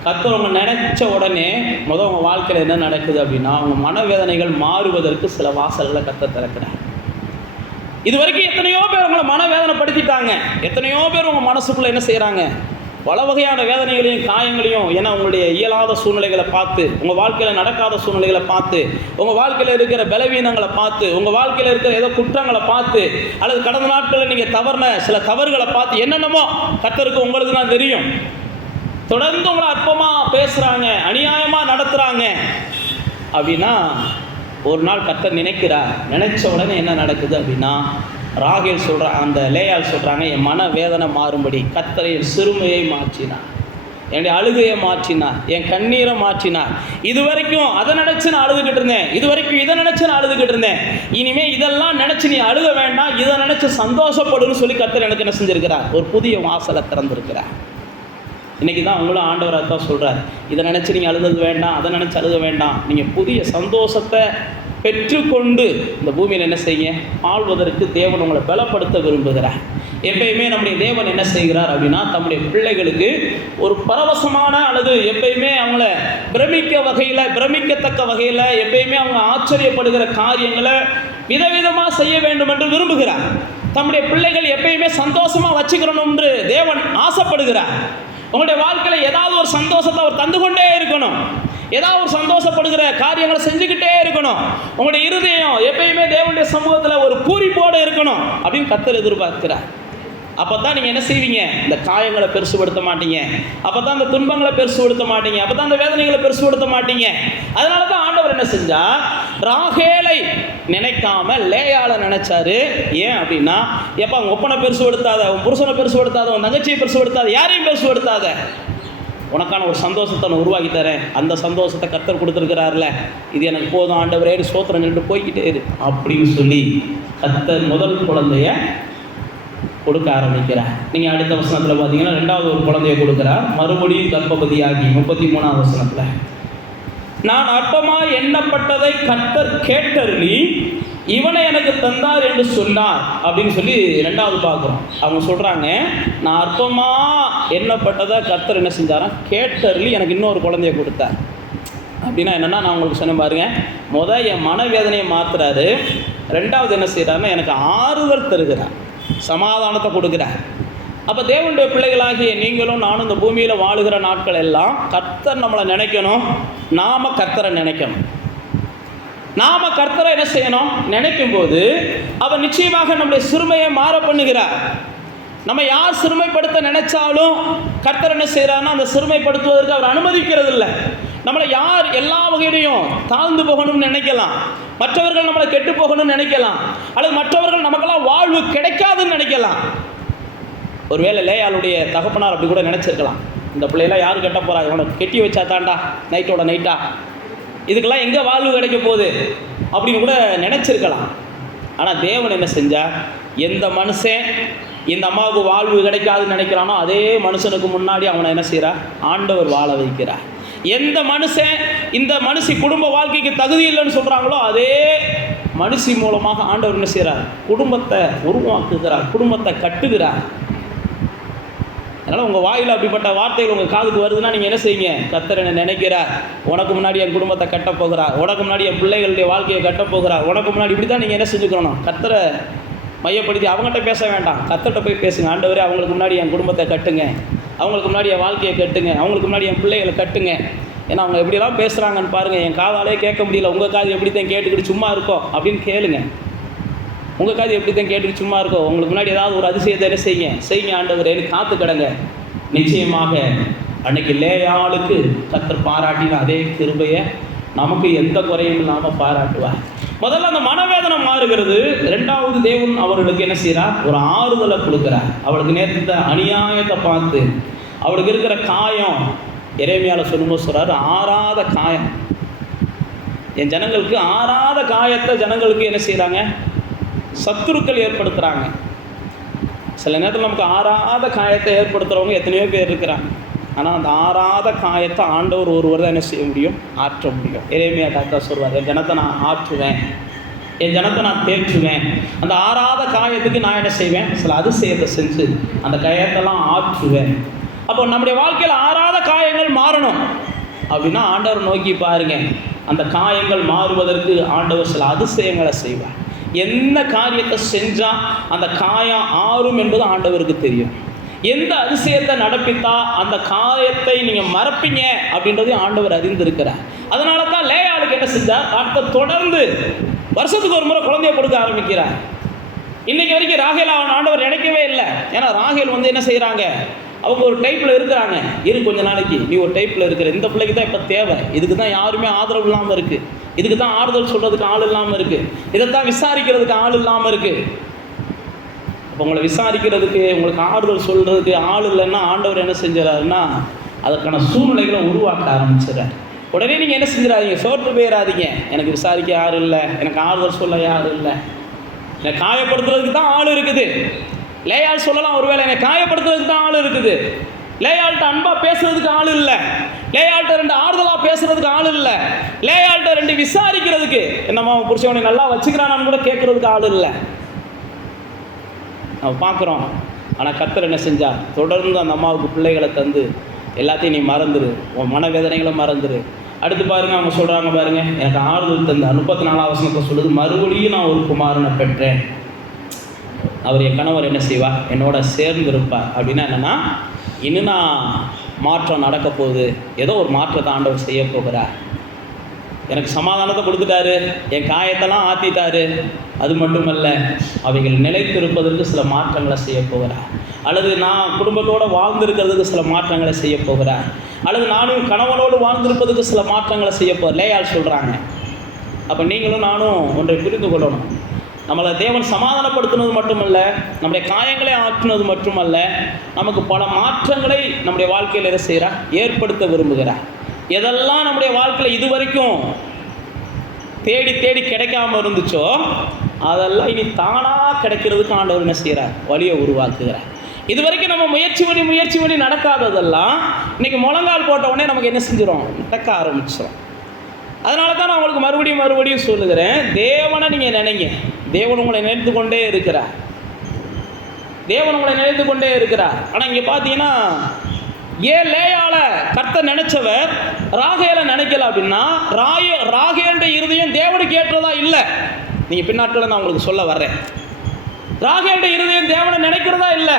கர்த்தர் அவங்க நினைச்ச உடனே உங்கள் வாழ்க்கையில் என்ன நடக்குது அப்படின்னா, அவங்க மனவேதனைகள் மாறுவதற்கு சில வாசல்களை கர்த்தர் திறக்கிறார். இது வரைக்கும் எத்தனையோ பேர் உங்களை மனவேதனைப்படுத்திட்டாங்க, எத்தனையோ பேர் உங்கள் மனசுக்குள்ளே என்ன செய்கிறாங்க, பல வகையான வேதனைகளையும் காயங்களையும், ஏன்னா உங்களுடைய இயலாத சூழ்நிலைகளை பார்த்து, உங்கள் வாழ்க்கையில் நடக்காத சூழ்நிலைகளை பார்த்து, உங்கள் வாழ்க்கையில் இருக்கிற பலவீனங்களை பார்த்து, உங்கள் வாழ்க்கையில் இருக்கிற ஏதோ குற்றங்களை பார்த்து, அல்லது கடந்த நாட்களில் நீங்கள் தவறின சில தவறுகளை பார்த்து, என்னென்னமோ கர்த்தருக்கு உங்களுக்கு தான் தெரியும். தொடர்ந்து உங்களை அற்பமாக பேசுகிறாங்க, அநியாயமாக நடத்துகிறாங்க அப்படின்னா, ஒரு நாள் கர்த்தர் நினைக்கிறார். நினைச்ச உடனே என்ன நடக்குது அப்படின்னா, ராகேல் சொல்கிற அந்த லேயால் சொல்கிறாங்க, என் மன வேதனை மாறும்படி கர்த்தர் என் சிறுமையை மாற்றினார், என்னுடைய அழுகையை மாற்றினார், என் கண்ணீரை மாற்றினார். இது வரைக்கும் அதை நினச்சி நான் அழுதுகிட்டு இருந்தேன், இது வரைக்கும் இதை நினச்சி நான் அழுதுகிட்டு இருந்தேன், இனிமேல் இதெல்லாம் நினச்சி நீ அழுக வேண்டாம், இதை நினச்சி சந்தோஷப்படுன்னு சொல்லி கர்த்தர் எனக்கு என்ன செஞ்சுருக்கிறார், ஒரு புதிய வாசலை திறந்திருக்கிறார். இன்றைக்கி தான் அவங்களும் ஆண்டவர் அதான் சொல்கிறார், இதை நினச்சி நீங்கள் அழுது வேண்டாம், அதை நினச்சி அழுக வேண்டாம், நீங்கள் புதிய சந்தோஷத்தை பெற்றுக்கொண்டு இந்த பூமியில் என்ன செய்ய ஆள்வதற்கு தேவன் உங்களை பலப்படுத்த விரும்புகிறார். எப்பயுமே நம்முடைய தேவன் என்ன செய்கிறார் அப்படின்னா, தம்முடைய பிள்ளைகளுக்கு ஒரு பரவசமான அல்லது எப்பயுமே அவங்கள பிரமிக்கத்தக்க வகையில் எப்பயுமே அவங்க ஆச்சரியப்படுகிற காரியங்களை விதவிதமாக செய்ய வேண்டும் என்று விரும்புகிறார். தம்முடைய பிள்ளைகள் எப்பயுமே சந்தோஷமாக வச்சுக்கணும் என்று தேவன் ஆசைப்படுகிறார். உங்களுடைய வாழ்க்கையில் ஏதாவது ஒரு சந்தோஷத்தை அவர் தந்து கொண்டே இருக்கணும், ஏதாவது ஒரு சந்தோஷப்படுகிற காரியங்களை செஞ்சுக்கிட்டே இருக்கணும். உங்களுடைய இருதயம் எப்பயுமே தேவனுடைய சமூகத்தில் ஒரு பூரிப்போடு இருக்கணும் அப்படின்னு கர்த்தர் எதிர்பார்க்கிறார். அப்போ தான் நீங்கள் என்ன செய்வீங்க, இந்த காயங்களை பெருசுபடுத்த மாட்டீங்க, அப்போ தான் இந்த துன்பங்களை பெருசுபடுத்த மாட்டீங்க, அப்போ தான் இந்த வேதனைகளை பெருசுபடுத்த மாட்டீங்க. அதனால தான் ஆண்டவர் என்ன செஞ்சார், ராகேலை நினைக்காம லேயாளை நினைச்சாரு. ஏன் அப்படின்னா, எப்போ அவங்க ஒப்பனை பெருசுபடுத்தாத, உன் புருஷனை பெருசுபடுத்தாத, உன் தங்கச்சியை பெருசுபடுத்தாத, யாரையும் பெருசுபடுத்தாத, உனக்கான ஒரு சந்தோஷத்தை நான் உருவாக்கி தரேன், அந்த சந்தோஷத்தை கர்த்தர் கொடுத்துருக்கிறார்ல, இது எனக்கு போதும் ஆண்டவரே, சோத்திரம் நின்று போய்கிட்டே இரு அப்படின்னு சொல்லி கர்த்தர் முதல் குழந்தைய கொடுக்க ஆரம்பிக்கிறார். நீங்கள் அடுத்த வசனத்தில் பார்த்தீங்கன்னா, ரெண்டாவது ஒரு குழந்தைய கொடுக்குறார், மறுபடியும் கர்ப்பவதியாகி 33ஆம் வசனத்தில், நான் அற்பமாக எண்ணப்பட்டதை கர்த்தர் கேட்டருளி இவனை எனக்கு தந்தார் என்று சொன்னார் அப்படின்னு சொல்லி ரெண்டாவது பார்க்குறோம். அவங்க சொல்கிறாங்க, நான் அற்பமாக எண்ணப்பட்டதை கர்த்தர் என்ன செஞ்சாரா, கேட்டருளி எனக்கு இன்னொரு குழந்தைய கொடுத்தார். அப்படின்னா என்னென்னா, நான் உங்களுக்கு சொன்ன பாருங்க, என் மனவேதனையை மாற்றுறாரு, ரெண்டாவது என்ன செய்கிறாருன்னா எனக்கு ஆறுதல் தருகிறார், சமாதானத்தை கொடுக்குறார். அப்போ தேவனுடைய பிள்ளைகளாகிய நீங்களும் நானும் இந்த பூமியில் வாழுகிற நாட்கள் எல்லாம் கர்த்தர் நம்மளை நினைக்கணும், நாம் கர்த்தரை நினைக்கணும். நாம் கர்த்தரை என்ன செய்யணும், நினைக்கும் போது அவர் நிச்சயமாக நம்முடைய சிறுமையை மாற பண்ணுகிறார். நம்ம யார் சிறுமைப்படுத்த நினைச்சாலும் கர்த்தர் என்ன செய்கிறாருன்னா, அந்த சிறுமைப்படுத்துவதற்கு அவர் அனுமதிக்கிறது இல்லை. நம்மளை யார் எல்லா வகையிலையும் தாழ்ந்து போகணும்னு நினைக்கலாம், மற்றவர்கள் நம்மளை கெட்டு போகணும்னு நினைக்கலாம், அல்லது மற்றவர்கள் நமக்கெல்லாம் வாழ்வு கிடைக்காதுன்னு நினைக்கலாம். ஒருவேளை லேயாளுடைய தகப்பனார் அப்படி கூட நினச்சிருக்கலாம், இந்த பிள்ளையெல்லாம் யார் கெட்ட போகிறா, இவனை கெட்டி வச்சா தாண்டா நைட்டோட நைட்டா, இதுக்கெல்லாம் எங்கே வாழ்வு கிடைக்க போகுது அப்படின்னு கூட நினச்சிருக்கலாம். ஆனால் தேவன் என்ன செஞ்சார், எந்த மனுஷன் இந்த அம்மாவுக்கு வாழ்வு கிடைக்காதுன்னு நினைக்கிறானோ அதே மனுஷனுக்கு முன்னாடி அவனை என்ன செய்கிறார், ஆண்டவர் வாழ வைக்கிறார். எந்த மனுஷன் இந்த மனுஷி குடும்ப வாழ்க்கைக்கு தகுதி இல்லைன்னு சொல்கிறாங்களோ அதே மனுஷி மூலமாக ஆண்டவர் என்ன செய்கிறார், குடும்பத்தை உருவாக்குகிறார், குடும்பத்தை கட்டுகிறார். அதனால் உங்கள் வாயில் அப்படிப்பட்ட வார்த்தைகள் உங்கள் காதுக்கு வருதுன்னா நீங்கள் என்ன செய்யுங்க, கர்த்தர் என்ன நினைக்கிறார், உனக்கு முன்னாடி என் குடும்பத்தை கட்டப்போகிறார், உனக்கு முன்னாடி என் பிள்ளைகளுடைய வாழ்க்கையை கட்டப்போகிறார், உனக்கு முன்னாடி இப்படி தான் நீங்கள் என்ன செஞ்சுக்கணும், கர்த்தரை மையப்படுத்தி அவங்ககிட்ட பேச வேண்டாம், கர்த்தர்கிட்ட போய் பேசுங்க. ஆண்டவரே, அவங்களுக்கு முன்னாடி என் குடும்பத்தை கட்டுங்க, அவங்களுக்கு முன்னாடி என் வாழ்க்கையை கட்டுங்க, அவங்களுக்கு முன்னாடி என் பிள்ளைகளை கட்டுங்க. ஏன்னா அவங்க எப்படிலாம் பேசுகிறாங்கன்னு பாருங்கள், என் காதாலே கேட்க முடியல, உங்கள் காது எப்படி தான் கேட்டுக்கிட்டு சும்மா இருக்கோம் அப்படின்னு கேளுங்க. உங்கள் காது எப்படி தான் கேட்டுக்கிட்டு சும்மா இருக்கோம், உங்களுக்கு முன்னாடி ஏதாவது ஒரு அதிசயத்தை என்ன செய்யுங்க ஆண்டவரேன்னு காத்து கிடங்க. நிச்சயமாக அன்னைக்கு லேயாளுக்கு கர்த்தர் பாராட்டின அதே கிருபையை நமக்கு எந்த குறையும் இல்லாமல் பாராட்டுவார். முதல்ல அந்த மனவேதனை மாறுகிறது, ரெண்டாவது தேவன் அவர்களுக்கு என்ன செய்கிறார், ஒரு ஆறுதலை கொடுக்குறார். அவளுக்கு நேர்த்த அநியாயத்தை பார்த்து அவளுக்கு இருக்கிற காயம், எரேமியாவில் சொல்லும்போது சொல்கிறார், ஆறாத காயம். என் ஜனங்களுக்கு ஆறாத காயத்தை ஜனங்களுக்கு என்ன செய்கிறாங்க, சத்துருக்கள் ஏற்படுத்துகிறாங்க. சில நேரத்தில் நமக்கு ஆறாத காயத்தை ஏற்படுத்துகிறவங்க எத்தனையோ பேர் இருக்கிறாங்க. ஆனால் அந்த ஆறாத காயத்தை ஆண்டவர் ஒருவர் தான் என்ன செய்ய முடியும், ஆற்ற முடியும். எரேமியா டாக்டா சொல்வார், என் ஜனத்தை நான் ஆற்றுவேன், என் ஜனத்தை நான் தேற்றுவேன். அந்த ஆறாத காயத்துக்கு நான் என்ன செய்வேன், சில அதிசயத்தை செஞ்சு அந்த காயத்தெல்லாம் ஆற்றுவேன். அப்போ நம்முடைய வாழ்க்கையில் ஆறாத காயங்கள் மாறணும் அப்படின்னா ஆண்டவர் நோக்கி பாருங்க, அந்த காயங்கள் மாறுவதற்கு ஆண்டவர் சில அதிசயங்களை செய்வார். என்ன காரியத்தை செஞ்சால் அந்த காயம் ஆறும் என்பது ஆண்டவருக்கு தெரியும். எந்த அதிசயத்தை நடப்பித்தா அந்த காரியத்தை நீங்கள் மறப்பீங்க அப்படின்றதையும் ஆண்டவர் அறிந்திருக்கிறார். அதனால தான் லேயாளுக்கு என்ன செஞ்சார், அடுத்த தொடர்ந்து வருஷத்துக்கு ஒரு முறை குழந்தைய கொடுக்க ஆரம்பிக்கிறார். இன்னைக்கு வரைக்கும் ராகேல் ஆண்டவர் நினைக்கவே இல்லை. ஏன்னா ராகேல் என்ன செய்கிறாங்க, அவங்க ஒரு டைப்பில் இருக்கிறாங்க. கொஞ்ச நாளைக்கு நீ ஒரு டைப்பில் இருக்கிற, இந்த பிள்ளைக்கு தான் இப்போ தேவை, இதுக்கு தான் யாருமே ஆதரவு இல்லாமல் இருக்குது, இதுக்கு தான் ஆறுதல் சொல்கிறதுக்கு ஆள் இல்லாமல் இருக்குது, இதைத்தான் விசாரிக்கிறதுக்கு ஆள் இல்லாமல் இருக்குது. அப்போ உங்களை விசாரிக்கிறதுக்கு, உங்களுக்கு ஆறுதல் சொல்கிறதுக்கு ஆள் இல்லைன்னா ஆண்டவர் என்ன செஞ்சிடறாருன்னா அதற்கான சூழ்நிலைகளை உருவாக்க ஆரம்பிச்சிடறார். உடனே நீங்கள் என்ன செஞ்சிடாதீங்க, சோர்ந்து போயிடாதீங்க. எனக்கு விசாரிக்க யாரும் இல்லை, எனக்கு ஆறுதல் சொல்ல யாரும் இல்லை, என்னை காயப்படுத்துறதுக்கு தான் ஆள் இருக்குது. லேயாள் சொல்லலாம், ஒருவேளை என்னை காயப்படுத்துறதுக்கு தான் ஆள் இருக்குது. லேயாள்கிட்ட அன்பாக பேசுறதுக்கு ஆள் இல்லை, லேயாள்கிட்ட 2 ஆறுதலாக பேசுறதுக்கு ஆள் இல்லை, லேயாள்கிட்ட 2 விசாரிக்கிறதுக்கு, என்னம்மா புருஷவனை நல்லா வச்சுக்கிறானான்னு கூட கேட்கறதுக்கு ஆள் இல்லை. நம்ம பார்க்குறோம். ஆனால் கர்த்தர் என்ன செஞ்சார், தொடர்ந்து அந்த அம்மாவுக்கு பிள்ளைகளை தந்து எல்லாத்தையும் நீ மறந்துடு, உன் மனவேதனைகளை மறந்துடு. அடுத்து பாருங்கள், அவங்க சொல்கிறாங்க பாருங்க, எனக்கு ஆறுதல் தந்த 34ஆம் வசனத்தை சொல்லுது, மறுபடியும் நான் ஒரு குமாரனை பெற்றேன், அவர் என் கணவர் என்ன செய்வார், என்னோட சேர்ந்து இருப்பார். அப்படின்னா என்னென்னா, இன்னும் நான் மாற்றம் நடக்க போகுது, ஏதோ ஒரு மாற்றத்தை ஆண்டவர் செய்ய போகிறார். எனக்கு சமாதானத்தை கொடுத்துட்டாரு, என் காயத்தெல்லாம் ஆற்றிட்டாரு. அது மட்டுமல்ல, அவைகள் நிலைத்திருப்பதற்கு சில மாற்றங்களை செய்ய போகிறார். அல்லது நான் குடும்பத்தோடு வாழ்ந்திருக்கிறதுக்கு சில மாற்றங்களை செய்ய போகிறார். அல்லது நானும் கணவனோடு வாழ்ந்திருப்பதுக்கு சில மாற்றங்களை செய்ய போகிறார். லேயாள் சொல்கிறாங்க. அப்போ நீங்களும் நானும் ஒன்றை புரிந்து கொள்ளணும். நம்மளை தேவன் சமாதானப்படுத்தினது மட்டுமல்ல, நம்முடைய காயங்களை ஆற்றினது மட்டுமல்ல, நமக்கு பல மாற்றங்களை நம்முடைய வாழ்க்கையில் எதை செய்கிறார், ஏற்படுத்த விரும்புகிறார். எதெல்லாம் நம்முடைய வாழ்க்கையில் இதுவரைக்கும் தேடி தேடி கிடைக்காம இருந்துச்சோ அதெல்லாம் இனி தானாக கிடைக்கிறதுக்கு ஆண்டவர் என்ன செய்கிறார், வழியை உருவாக்குகிறார். இது வரைக்கும் நம்ம முயற்சி பண்ணி நடக்காததெல்லாம் இன்றைக்கி முழங்கால் போட்ட உடனே நமக்கு என்ன செஞ்சிடும், நடக்க ஆரம்பிச்சிடும். அதனால தான் நான் உங்களுக்கு மறுபடியும் சொல்லுகிறேன், தேவனை நீங்கள் நினைங்க. தேவன் உங்களை நினைத்து கொண்டே இருக்கிறார். ஆனால் இங்கே பார்த்தீங்கன்னா, ஏன் லேயால கர்த்தர் நினைச்சவர் ராகேலை நினைக்கல அப்படின்னா, ராகேலுடைய இருதயம் தேவனுக்கு ஏற்றதா இல்லை. நீங்கள் பின்னாட்களில் நான் உங்களுக்கு சொல்ல வர்றேன். ராகேலுடைய இருதயம் தேவனை நினைக்கிறதா இல்லை.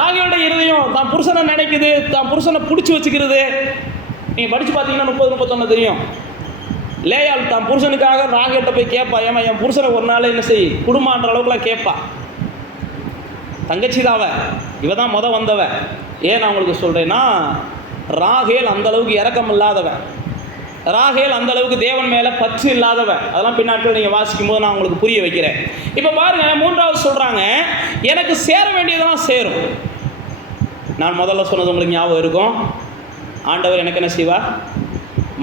ராகேலுடைய இருதயம் தான் புருஷனை நினைக்குது, தான் புருஷனை பிடிச்சி வச்சுக்கிறது. நீங்கள் படித்து பார்த்தீங்கன்னா 30-31 தெரியும். லேயாள் தான் புருஷனுக்காக ராகேல்கிட்ட போய் கேட்பா, ஏமா என் புருஷனை ஒரு நாள் என்ன செய் குடும்பன்ற அளவுக்குலாம் கேட்பா. தங்கச்சி தாவ, இவ தான் வந்தவ. ஏன் நான் உங்களுக்கு சொல்கிறேன்னா, ராகேல் அந்தளவுக்கு இரக்கம் இல்லாதவன், ராகேல் அந்தளவுக்கு தேவன் மேலே பற்று இல்லாதவன். அதெல்லாம் பின்னாட்கள் நீங்கள் வாசிக்கும் போது நான் உங்களுக்கு புரிய வைக்கிறேன். இப்போ பாருங்கள், 3வது சொல்கிறாங்க, எனக்கு சேர வேண்டியதெல்லாம் சேரும். நான் முதல்ல சொன்னது உங்களுக்கு ஞாபகம் இருக்கும். ஆண்டவர் எனக்கு என்ன செய்வார்,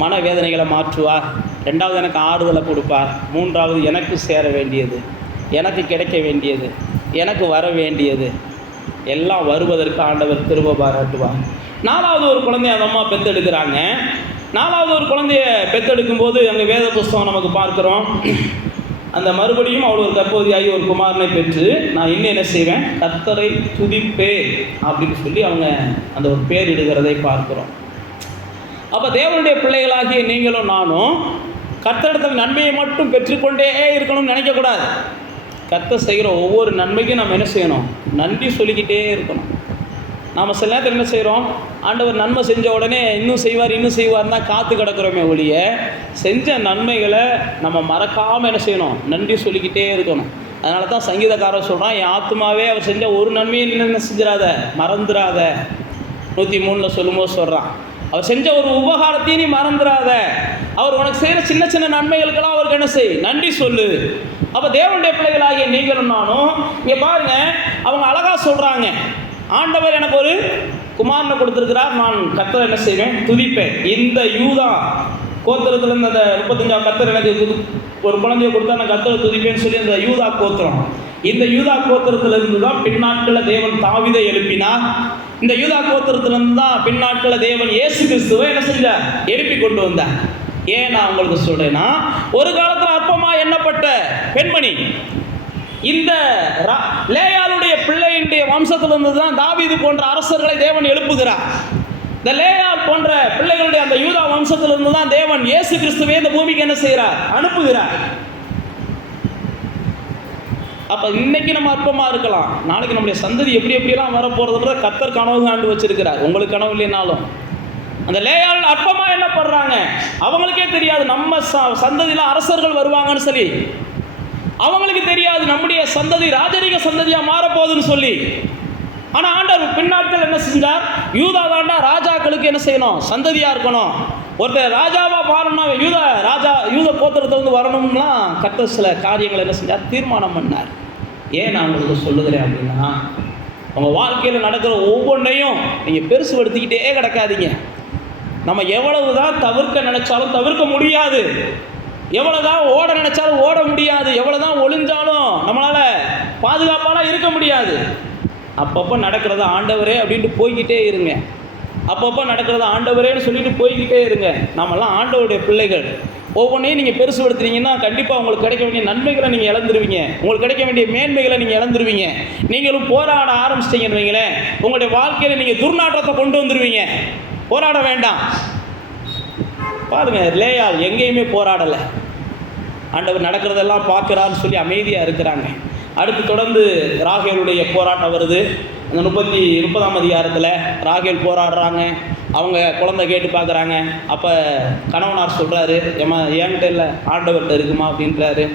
மனவேதனைகளை மாற்றுவார். 2வது எனக்கு ஆறுதலை கொடுப்பார். 3வது எனக்கு சேர வேண்டியது, எனக்கு கிடைக்க வேண்டியது, எனக்கு வர வேண்டியது எல்லாம் வருவதற்கு ஆண்டவர் கிருபை பாராட்டுவார். 4வது ஒரு குழந்தைய அந்த அம்மா பெற்றெடுக்கிறாங்க. 4வது ஒரு குழந்தைய பெற்றெடுக்கும் போது அங்கே வேத புஸ்தகம் நமக்கு பார்க்குறோம். அந்த மறுபடியும் அவள் ஒரு கர்ப்பவதியாகி ஒரு குமாரனை பெற்று, நான் இன்னும் என்ன செய்வேன், கர்த்தரை துதிப்பே அப்படின்னு சொல்லி அவங்க அந்த ஒரு பேர் இடுகிறதை பார்க்குறோம். அப்போ தேவனுடைய பிள்ளைகளாகிய நீங்களும் நானும் கர்த்தரிடத்தில் நன்மையை மட்டும் பெற்றுக்கொண்டே இருக்கணும்னு நினைக்கக்கூடாது. கர்த்தர் செய்கிற ஒவ்வொரு நன்மைக்கும் நம்ம என்ன செய்யணும், நன்றி சொல்லிக்கிட்டே இருக்கணும். நாம் சில நேரத்தில் என்ன செய்கிறோம், ஆண்டவர் நன்மை செஞ்ச உடனே இன்னும் செய்வார்னா காத்து கிடக்கிறோமே ஒழிய, செஞ்ச நன்மைகளை நம்ம மறக்காமல் என்ன செய்யணும், நன்றி சொல்லிக்கிட்டே இருக்கணும். அதனால தான் சங்கீதக்காரர் சொல்கிறான், என் ஆத்மாவே அவர் செஞ்ச ஒரு நன்மையை என்ன செஞ்சிடாத, மறந்துடாத. 103 சொல்லும்போது சொல்கிறான், அவர் செஞ்ச ஒரு உபகாரத்தையும் நீ மறந்துடாத. அவர் உனக்கு செய்கிற சின்ன சின்ன நன்மைகளுக்கெல்லாம் அவருக்கு என்ன செய், நன்றி சொல்லு. அப்போ தேவனுடைய பிள்ளைகளாகிய நீங்களும் நானும் இங்கே பாருங்க, அவங்க அழகாக சொல்கிறாங்க, ஆண்டவர் எனக்கு ஒரு குமாரனை கொடுத்துருக்கிறார், நான் கர்த்தரை என்ன செய்வேன், துதிப்பேன். இந்த யூதா கோத்திரத்துலேருந்து அந்த 35 கர்த்தர் எனக்கு ஒரு குழந்தைய கொடுத்தா நான் கர்த்தரை துதிப்பேன்னு சொல்லி அந்த யூதா கோத்திரம், இந்த யூதா கோத்திரத்திலிருந்து தான் பின்னாட்களில் தேவன் தாவீதை எழுப்பினார். இந்த யூதா கோத்திரத்திலிருந்து தான் பின்னாட்களில் தேவன் இயேசு கிறிஸ்துவை என்ன செஞ்சார், எழுப்பி கொண்டு வந்தார். ஏன் நான் உங்களுக்கு சொல்கிறேன்னா, ஒரு காலத்தில் அற்பமாக எண்ணப்பட்ட பெண்மணி இந்த லேயாளுடைய பிள்ளையினுடைய வம்சத்திலிருந்து தான் தாவீது போன்ற அரசர்களை தேவன் எழுப்புகிறார். இந்த லேயாள் போன்ற பிள்ளைகளுடைய அந்த யூதா வம்சத்திலிருந்து தான் தேவன் இயேசு கிறிஸ்துவை இந்த பூமிக்கு என்ன செய்கிறார், அனுப்புகிறார். அப்போ இன்னைக்கு நம்ம அற்பமாக இருக்கலாம், நாளைக்கு நம்முடைய சந்ததி எப்படி எப்படியெல்லாம் வரப்போகிறதுன்ற கர்த்தர் கனவு காண்டு வச்சிருக்கிறார். உங்களுக்கு கனவு இல்லைனாலும் அந்த லேயாள் அற்பமாக என்ன பண்ணுறாங்க, அவங்களுக்கே தெரியாது நம்ம சந்ததியில் அரசர்கள் வருவாங்கன்னு சொல்லி. அவங்களுக்கு தெரியாது நம்முடைய சந்ததி ராஜரீக சந்ததியாக மாறப்போகுதுன்னு சொல்லி. ஆனால் ஆண்டவர் பின்னாட்கள் என்ன செஞ்சார், யூதா தாண்டா ராஜாக்களுக்கு என்ன செய்யணும், சந்ததியாக இருக்கணும், ஒருத்தர் ராஜாவாக மாறணும்னா யூத கோத்திரத்திலிருந்து வரணும்லாம் கர்த்தர் சில காரியங்கள் என்ன செஞ்சார், தீர்மானம் பண்ணார். ஏன் நான் உங்களுக்கு சொல்லுகிறேன் அப்படின்னா, உங்கள் வாழ்க்கையில் நடக்கிற ஒவ்வொன்றையும் நீங்கள் பெருசுபடுத்திக்கிட்டே கிடக்காதீங்க. நம்ம எவ்வளவு தான் தவிர்க்க நினைச்சாலும் தவிர்க்க முடியாது, எவ்வளோதான் ஓட நினைச்சாலும் ஓட முடியாது, எவ்வளோதான் ஒளிஞ்சாலும் நம்மளால் பாதுகாப்பாலாம் இருக்க முடியாது. அப்பப்போ நடக்கிறத ஆண்டவரே அப்படின்ட்டு போய்கிட்டே இருங்க. அப்பப்போ நடக்கிறத ஆண்டவரேன்னு சொல்லிட்டு போய்கிட்டே இருங்க. நம்மெல்லாம் ஆண்டவருடைய பிள்ளைகள். ஒவ்வொன்றையும் நீங்கள் பெருசுபடுத்துறீங்கன்னா கண்டிப்பாக உங்களுக்கு கிடைக்க வேண்டிய நன்மைகளை நீங்கள் இழந்துருவீங்க, உங்களுக்கு கிடைக்க வேண்டிய மேன்மைகளை நீங்கள் இழந்துருவீங்க. நீங்களும் போராட ஆரம்பிச்சிட்டீங்கன்னு வைங்களேன், உங்களுடைய வாழ்க்கையில் நீங்கள் துர்நாற்றத்தை கொண்டு வந்துடுவீங்க. போராட வேண்டாம். பாருங்க, லேயாள் எங்கேயுமே போராடலை, ஆண்டவர் நடக்கிறதெல்லாம் பார்க்குறான்னு சொல்லி அமைதியாக இருக்கிறாங்க. அடுத்து தொடர்ந்து ராகேலுடைய போராட்டம் வருது. அந்த 30ஆம் அதிகாரத்தில் ராகேல் போராடுறாங்க. அவங்க குழந்தை கேட்டு பார்க்குறாங்க. அப்போ கணவனார் சொல்கிறாரு, ஏமா என்கிட்ட இல்லை ஆண்டவர்கிட்ட இருக்குமா அப்படின்றாரு.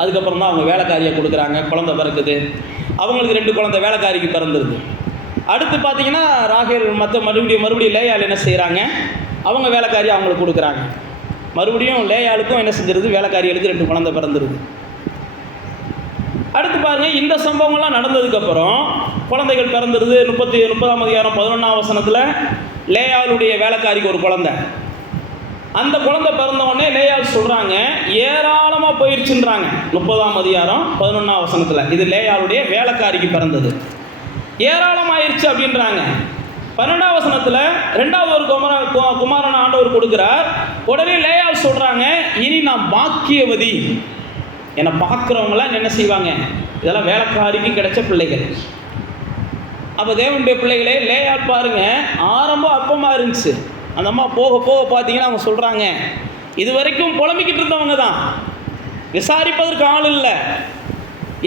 அதுக்கப்புறம் தான் அவங்க வேலைக்காரியை கொடுக்குறாங்க. குழந்தை பிறக்குது. அவங்களுக்கு 2 குழந்தை வேலைக்காரிக்கு பிறந்துருது. அடுத்து பார்த்தீங்கன்னா ராகேல் மறுபடியும் லேயாள் என்ன செய்கிறாங்க, அவங்க வேலைக்காரி அவங்களுக்கு கொடுக்குறாங்க. மறுபடியும் லேயாளுக்கும் என்ன செஞ்சிருது, வேலைக்காரிகளுக்கு 2 குழந்தை பிறந்துருது. அடுத்து பாருங்கள், இந்த சம்பவங்கள்லாம் நடந்ததுக்கப்புறம் குழந்தைகள் பிறந்துருது. 30ஆம் அதிகாரம் 11ஆம் வசனத்தில் லேயாளுடைய வேலைக்காரிக்கு ஒரு குழந்தை. அந்த குழந்தை பிறந்தவுடனே லேயாள் சொல்கிறாங்க, ஏராளமாக போயிடுச்சுன்றாங்க. 30ஆம் அதிகாரம் 11ஆம் வசனத்தில் இது லேயாளுடைய வேலைக்காரிக்கு பிறந்தது, ஏராளமாயிருச்சு அப்படின்றாங்க. 12ஆம் வசனத்தில் 2வது ஒரு குமாரனை ஆண்டவர் கொடுக்குறார். உடனே லேயாள் சொல்கிறாங்க, இனி நான் பாக்கியவதி, என்னை பார்க்குறவங்களாம் என்ன செய்வாங்க, இதெல்லாம் வேலைக்காரிக்கு கிடைச்ச பிள்ளைகள். அப்போ தேவனுடைய பிள்ளைகளே, லேயாள் பாருங்க, ஆரம்பம் அற்பமாக இருந்துச்சு. அந்த அம்மா போக போக பார்த்தீங்கன்னா அவங்க சொல்கிறாங்க, இது வரைக்கும் புலம்பிக்கிட்டு இருந்தவங்க தான், விசாரிப்பதற்கு ஆள் இல்லை,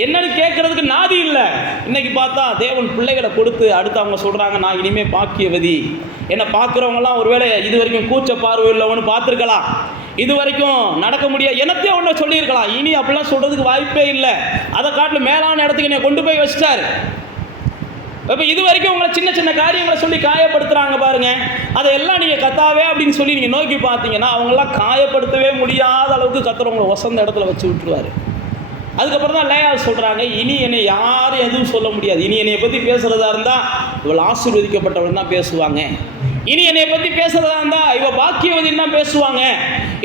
என்னன்னு கேட்கறதுக்கு நாதி இல்லை. இன்னைக்கு பார்த்தா தேவன் பிள்ளைகளை கொடுத்து அடுத்து அவங்க சொல்கிறாங்க, நான் இனிமேல் பாக்கியவதி. என்னை பார்க்குறவங்களாம் ஒருவேளை இது வரைக்கும் கூச்ச பார்வை இல்லைன்னு பார்த்துருக்கலாம், இது வரைக்கும் நடக்க முடியாது என்னத்தையும் ஒன்று சொல்லியிருக்கலாம். இனி அப்படிலாம் சொல்கிறதுக்கு வாய்ப்பே இல்லை. அதை காட்டில் மேலான இடத்துக்கு என்னை கொண்டு போய் வச்சுட்டாரு. இப்போ இது வரைக்கும் உங்களை சின்ன சின்ன காரியங்களை சொல்லி காயப்படுத்துகிறாங்க பாருங்க, அதையெல்லாம் நீங்கள் கத்தாவே அப்படின்னு சொல்லி நீங்கள் நோக்கி பார்த்தீங்கன்னா அவங்களாம் காயப்படுத்தவே முடியாத அளவுக்கு கத்தர் உங்களை வசந்த இடத்துல வச்சு விட்டுருவார். அதுக்கப்புறம் தான் லேயாள் சொல்கிறாங்க, இனி என்னை யாரும் எதுவும் சொல்ல முடியாது. இனி என்னை பற்றி பேசுகிறதா இருந்தால் இவள் ஆசீர்வதிக்கப்பட்டவன் தான் பேசுவாங்க. இனி என்னை பற்றி பேசுகிறதா இருந்தால் இவள் பாக்கியவதின்னு தான் பேசுவாங்க.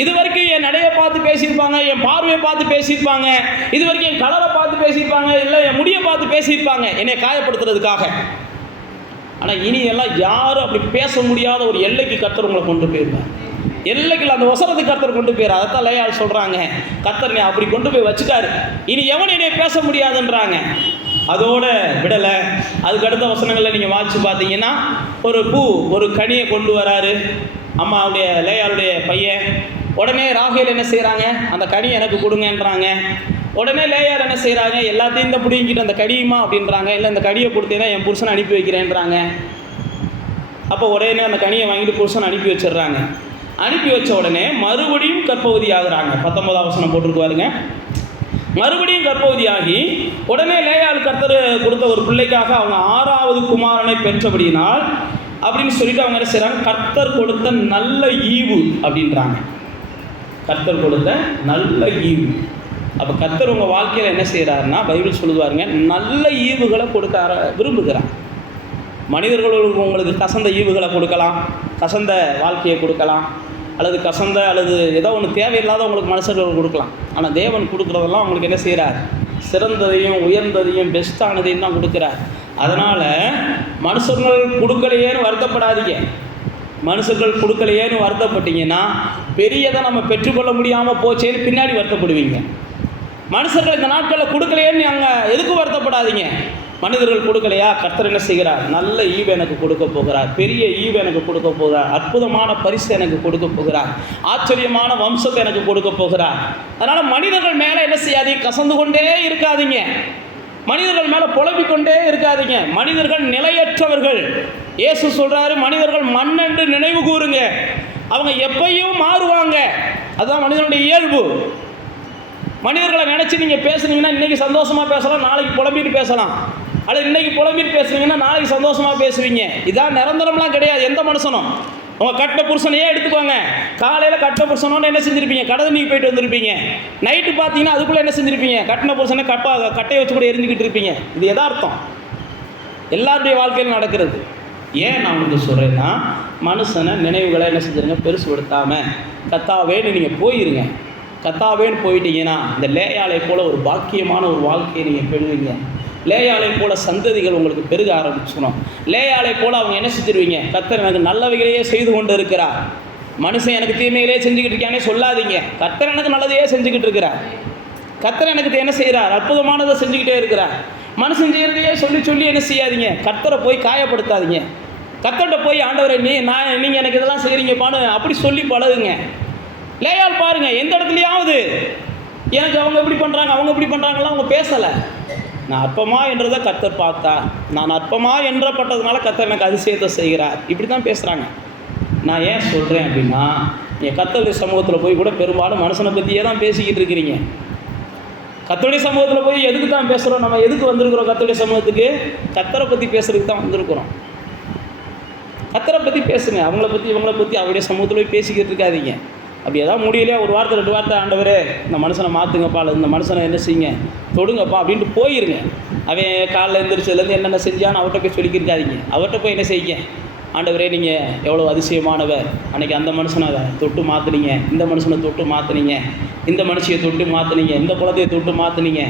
இது வரைக்கும் என் நடையை பார்த்து பேசியிருப்பாங்க, என் பார்வையை பார்த்து பேசியிருப்பாங்க, இது வரைக்கும் என் கலரை பார்த்து பேசியிருப்பாங்க, இல்லை என் முடியை பார்த்து பேசியிருப்பாங்க என்னை காயப்படுத்துறதுக்காக. ஆனால் இனி எல்லாம் யாரும் அப்படி பேச முடியாத ஒரு எல்லைக்கு கர்த்தர் உங்களை கொண்டு போயிருப்பார். எல்லைக்குள்ள அந்த வசனத்துக்கு கர்த்தர் கொண்டு போயிரு. அதைத்தான் லேயாள் சொல்கிறாங்க, கர்த்தர் நீ அப்படி கொண்டு போய் வச்சுட்டாரு, இனி எவன் என்னை பேச முடியாதுன்றாங்க. அதோட விடலை. அதுக்கு அடுத்த வசனங்களில் நீங்கள் வாசித்து பார்த்தீங்கன்னா ஒரு கனியை கொண்டு வராரு அம்மாவுடைய லேயாளுடைய பையன். உடனே ராகேல் என்ன செய்கிறாங்க, அந்த கனி எனக்கு கொடுங்கன்றாங்க. உடனே லேயாள் என்ன செய்கிறாங்க, எல்லாத்தையும் இந்த பிடிங்கிட்டு அந்த கடியுமா அப்படின்றாங்க. இல்லை இந்த கடியை கொடுத்தீங்கன்னா என் புருஷனை அனுப்பி வைக்கிறேன்றாங்க. அப்போ உடனே அந்த கனியை வாங்கிட்டு புருஷனை அனுப்பி வச்சிடுறாங்க. அனுப்பி வச்ச உடனே மறுபடியும் கர்ப்பவதி ஆகுறாங்க. 19ஆம் வசனம் போட்டிருக்குவாருங்க. மறுபடியும் கர்ப்பவதியாகி உடனே லேயாள் கர்த்தர் கொடுத்த ஒரு பிள்ளைக்காக அவங்க 6வது குமாரனை பெற்றபடியினால் அப்படின்னு சொல்லிட்டு அவங்க என்ன செய்கிறாங்க, கர்த்தர் கொடுத்த நல்ல ஈவு அப்படின்றாங்க. கர்த்தர் கொடுத்த நல்ல ஈவு. அப்போ கர்த்தர் உங்கள் வாழ்க்கையில் என்ன செய்கிறாருன்னா, பைபிள் சொல்லுவாருங்க, நல்ல ஈவுகளை கொடுக்க விரும்புகிறார். மனிதர்களுக்கு உங்களுக்கு கசந்த ஈவுகளை கொடுக்கலாம், கசந்த வாழ்க்கையை கொடுக்கலாம், அல்லது ஏதோ ஒன்று தேவையில்லாத உங்களுக்கு மனுஷர்கள் கொடுக்கலாம். ஆனால் தேவன் கொடுக்குறதெல்லாம் உங்களுக்கு என்ன செய்கிறார், சிறந்ததையும் உயர்ந்ததையும் பெஸ்ட்டானதையும் தான் கொடுக்குறார். அதனால் மனுஷர்கள் கொடுக்கலையேன்னு வருத்தப்படாதீங்க. மனுஷர்கள் கொடுக்கலையேன்னு வருத்தப்பட்டீங்கன்னா பெரியதை நம்ம பெற்றுக்கொள்ள முடியாமல் போச்சேன்னு பின்னாடி வருத்தப்படுவீங்க. மனுஷர்கள் இந்த நாட்களில் கொடுக்கலையேன்னு அங்கே எதுக்கு வருத்தப்படாதீங்க. மனிதர்கள் கொடுக்கலையா? கர்த்தர் என்ன செய்கிறார்? நல்ல ஈவு எனக்கு கொடுக்க போகிறார், பெரிய ஈவு எனக்கு கொடுக்க போகிறார், அற்புதமான பரிசு எனக்கு கொடுக்க போகிறார், ஆச்சரியமான வம்சத்தை எனக்கு கொடுக்க போகிறார். அதனால் மனிதர்கள் மேலே என்ன செய்யாதீங்க? கசந்து கொண்டே இருக்காதீங்க. மனிதர்கள் மேலே புலம்பிக்கொண்டே இருக்காதீங்க. மனிதர்கள் நிலையற்றவர்கள். இயேசு சொல்கிறாரு, மனிதர்கள் மண்ணென்று நினைவு கூறுங்க. அவங்க எப்பயும் மாறுவாங்க. அதுதான் மனிதனுடைய இயல்பு. மனிதர்களை நினச்சி நீங்கள் பேசுனீங்கன்னா இன்றைக்கி சந்தோஷமாக பேசலாம், நாளைக்கு புலம்பிட்டு பேசலாம். அல்லது இன்றைக்கி புலம்பிட்டு பேசுனீங்கன்னா நாளைக்கு சந்தோஷமாக பேசுவீங்க. இதான் நிரந்தரம்லாம் கிடையாது எந்த மனுஷனும். உங்கள் கட்ட புருஷனையே எடுத்துக்கோங்க. காலையில் கட்ட புருஷனோன்னு என்ன செஞ்சுருப்பீங்க? கடை தண்ணிக்கு போயிட்டு வந்திருப்பீங்க. நைட்டு பார்த்தீங்கன்னா அதுக்குள்ளே என்ன செஞ்சுருப்பீங்க? கட்டின புருஷனை கட்டையை வச்சு கூட எரிஞ்சுக்கிட்டு இருப்பீங்க. இது எதார்த்தம், எல்லாருடைய வாழ்க்கையில் நடக்கிறது. ஏன் நான் உங்களுக்கு சொல்கிறேன்னா, மனுஷனை நினைவுகளை என்ன செஞ்சுருங்க? பெருசுபடுத்தாமல் கத்தாவேன்னு நீங்கள் போயிருங்க. கத்தாவேன்னு போயிட்டீங்கன்னா இந்த லேயாளை போல் ஒரு பாக்கியமான ஒரு வாழ்க்கையை நீங்கள் பெறுவீங்க. லேயாளை போல் சந்ததிகள் உங்களுக்கு பெருக ஆரம்பிச்சிடும். லேயாளை போல் அவங்க என்ன செஞ்சிருவீங்க? கர்த்தர் எனக்கு நல்லவைகளையே செய்து கொண்டு இருக்கிறார், மனுஷன் எனக்கு தீமைகளே செஞ்சுக்கிட்டு இருக்கானே சொல்லாதீங்க. கர்த்தர் எனக்கு நல்லதையே செஞ்சுக்கிட்டு இருக்கிறார். கர்த்தர் எனக்கு என்ன செய்கிறார்? அற்புதமானதை செஞ்சுக்கிட்டே இருக்கிறார். மனுஷன் செய்கிறதையே சொல்லி சொல்லி என்ன செய்யாதீங்க? கர்த்தரை போய் காயப்படுத்தாதீங்க. கர்த்தர்கிட்ட போய் ஆண்டவரை நீங்கள் எனக்கு இதெல்லாம் செய்கிறீங்கப்பான்னு அப்படி சொல்லி பழகுங்க. லேயாள் பாருங்க, எந்த இடத்துலையாவது எனக்கு அவங்க இப்படி பண்ணுறாங்க அவங்க இப்படி பண்ணுறாங்கலாம் அவங்க பேசலை. நான் அற்பமா என்றதை கர்த்தர் பார்த்தா, நான் அற்பமா என்றப்பட்டதுனால கர்த்தர் எனக்கு அதிசயத்தை செய்கிறார், இப்படி தான் பேசுகிறாங்க. நான் ஏன் சொல்கிறேன் அப்படின்னா, நீங்கள் கர்த்தருடைய சமூகத்தில் போய் கூட பெரும்பாலும் மனுஷனை பற்றியே தான் பேசிக்கிட்டு இருக்கிறீங்க. கர்த்தருடைய சமூகத்தில் போய் எதுக்கு தான் பேசுகிறோம்? நம்ம எதுக்கு வந்திருக்கிறோம்? கர்த்தருடைய சமூகத்துக்கு கர்த்தரை பற்றி பேசுறதுக்கு தான் வந்திருக்கிறோம். கர்த்தரை பற்றி பேசுங்க. அவங்கள பற்றி இவங்களை பற்றி அவருடைய சமூகத்தில் போய் பேசிக்கிட்டு இருக்காதீங்க. அப்படி ஏதாவது முடியலையா ஒரு வார்த்தை 2 வார்த்தை, ஆண்டவரே இந்த மனுஷனை மாற்றுங்கப்பா, இல்லை இந்த மனுஷனை என்ன செய்யுங்க தொடுங்கப்பா அப்படின்ட்டு போயிருங்க. அவன் காலைல எழுந்திரிச்சதுலேருந்து என்னென்ன செஞ்சான்னு அவர்கிட்ட போய் சொல்லிக்கிருக்காதீங்க. அவர்கிட்ட போய் என்ன செய்யுங்க? ஆண்டவரே நீங்கள் எவ்வளோ அதிசயமானவர், அன்றைக்கி அந்த மனுஷனை தொட்டு மாற்றுனீங்க, இந்த மனுஷனை தொட்டு மாற்றுனீங்க, இந்த மனுஷியை தொட்டு மாற்றுனீங்க, இந்த குழந்தையை தொட்டு மாற்றுனீங்க,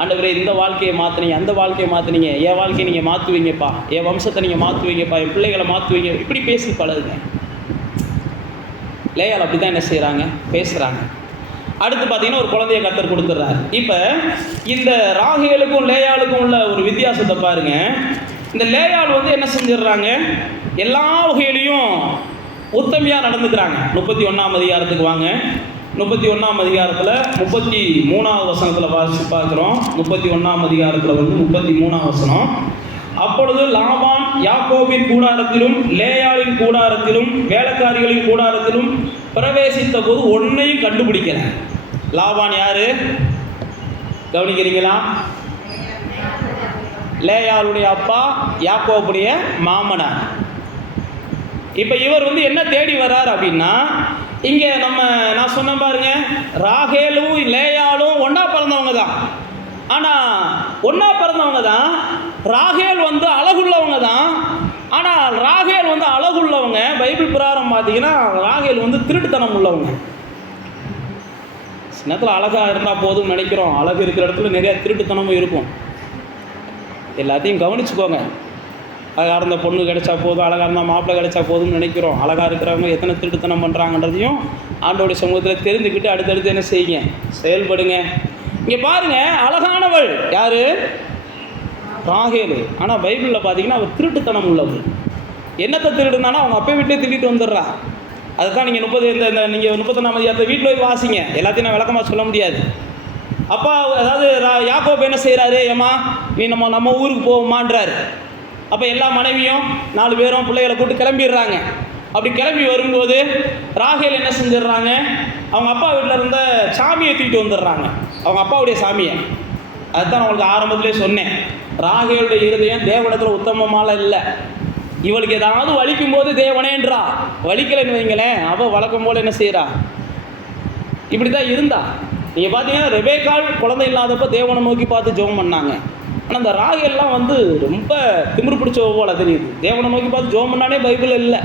ஆண்டவரே இந்த வாழ்க்கையை மாற்றுனீங்க, அந்த வாழ்க்கையை மாற்றுனீங்க, என் வாழ்க்கையை நீங்கள் மாற்றுவீங்கப்பா, என் வம்சத்தை நீங்கள் மாற்றுவீங்கப்பா, என் பிள்ளைகளை மாற்றுவீங்க, இப்படி பேசி பழகுங்க. லேயாள் அப்படி தான் என்ன செய்கிறாங்க? பேசுகிறாங்க. அடுத்து பார்த்தீங்கன்னா ஒரு குழந்தைய கர்த்தர் கொடுத்துட்றாரு. இப்போ இந்த ராகேலுக்கும் லேயாளுக்கும் உள்ள ஒரு வித்தியாசத்தை பாருங்கள். இந்த லேயாள் வந்து என்ன செஞ்சிடுறாங்க? எல்லா வகையிலையும் உத்தமையாக நடந்துக்கிறாங்க. 31ஆம் அதிகாரத்துக்கு வாங்க. 31ஆம் அதிகாரத்தில் 33ஆவது வசனத்தில் வாசித்து பார்க்குறோம். 31ஆம் அதிகாரத்தில் வந்து 33ஆம் வசனம். அப்பொழுது லாபான் யாக்கோபின் கூடாரத்திலும் லேயாளின் கூடாரத்திலும் வேலைக்காரிகளின் கூடாரத்திலும் பிரவேசித்த போது ஒன்றையும் கண்டுபிடிக்கல. லாபான் யாரு கவனிக்கிறீங்களா? லேயாளுடைய அப்பா, யாக்கோபுடைய மாமனார். இப்போ இவர் வந்து என்ன தேடி வர்றார் அப்படின்னா, இங்கே நான் சொன்ன பாருங்க, ராகேலும் லேயாளும் ஒன்றா பிறந்தவங்க தான். ஆனால் ஒன்றா பிறந்தவங்க தான். ராகேல் வந்து அழகுள்ளவங்க தான். ஆனால் ராகேல் வந்து அழகுள்ளவங்க, பைபிள் பிரகாரம் பார்த்தீங்கன்னா ராகேல் வந்து திருட்டுத்தனம் உள்ளவங்க. சின்னத்தில் அழகாக இருந்தால் போதும்னு நினைக்கிறோம். அழகு இருக்கிற இடத்துல நிறையா திருட்டுத்தனமும் இருக்கும். எல்லாத்தையும் கவனிச்சுக்கோங்க. அழகாக இருந்த பொண்ணு கிடைச்சா போதும், அழகாக இருந்தால் மாப்பிள்ளை கிடைச்சா போதும்னு நினைக்கிறோம். அழகாக இருக்கிறவங்க எத்தனை திருட்டுத்தனம் பண்ணுறாங்கன்றதையும் ஆண்டோடைய சமூகத்தில் தெரிஞ்சுக்கிட்டு அடுத்தடுத்து என்ன செய்யுங்க? செயல்படுங்க. இங்கே பாருங்கள், அழகானவள் யார்? ராகேல். ஆனால் பைபிளில் பார்த்தீங்கன்னா அவர் திருட்டுத்தனம் உள்ளவர். என்னத்தை திருடுனானா அவங்க அப்பா வீட்டிலே திருட்டு வந்துடுறா. அதுதான் நீங்கள் நீங்கள் 31ஆம் அதிகாரத்தை வீட்டில் போய் வாசிங்க. எல்லாத்தையும் நான் விளக்கமாக சொல்ல முடியாது. அப்பா அதாவது யாக்கோபு என்ன செய்கிறாரு? ஏம்மா நீ நம்ம ஊருக்கு போவோமான்றார். அப்போ எல்லா மனைவியும் 4 பேரும் பிள்ளைகளை கூட்டு கிளம்பிடுறாங்க. அப்படி கிளம்பி வரும்போது ராகேல் என்ன செஞ்சிடுறாங்க? அவங்க அப்பா வீட்டில் இருந்த சாமியை தூக்கிட்டு வந்துடுறாங்க, அவங்க அப்பாவுடைய சாமியை. அதுதான் அவங்களுக்கு ஆரம்பத்திலே சொன்னேன். ராகேலுடைய இருதயம் தேவனிடத்தில் உத்தமமால இல்லை. இவளுக்கு ஏதாவது வலிக்கும் போது தேவனேன்றா, வலிக்கலைன்னு வைங்களேன், அவள் வழக்கம் போல் என்ன செய்கிறா? இப்படி தான் இருந்தா. நீங்கள் பார்த்தீங்கன்னா ரெபேக்காள் குழந்தை இல்லாதப்போ தேவனை நோக்கி பார்த்து ஜெபம் பண்ணாங்க. ஆனால் அந்த ராகேல்லாம் வந்து ரொம்ப திமிரு பிடிச்ச போல் தெரியுது. தேவனை நோக்கி பார்த்து ஜெபம் பண்ணானே பைபிள் இல்லை.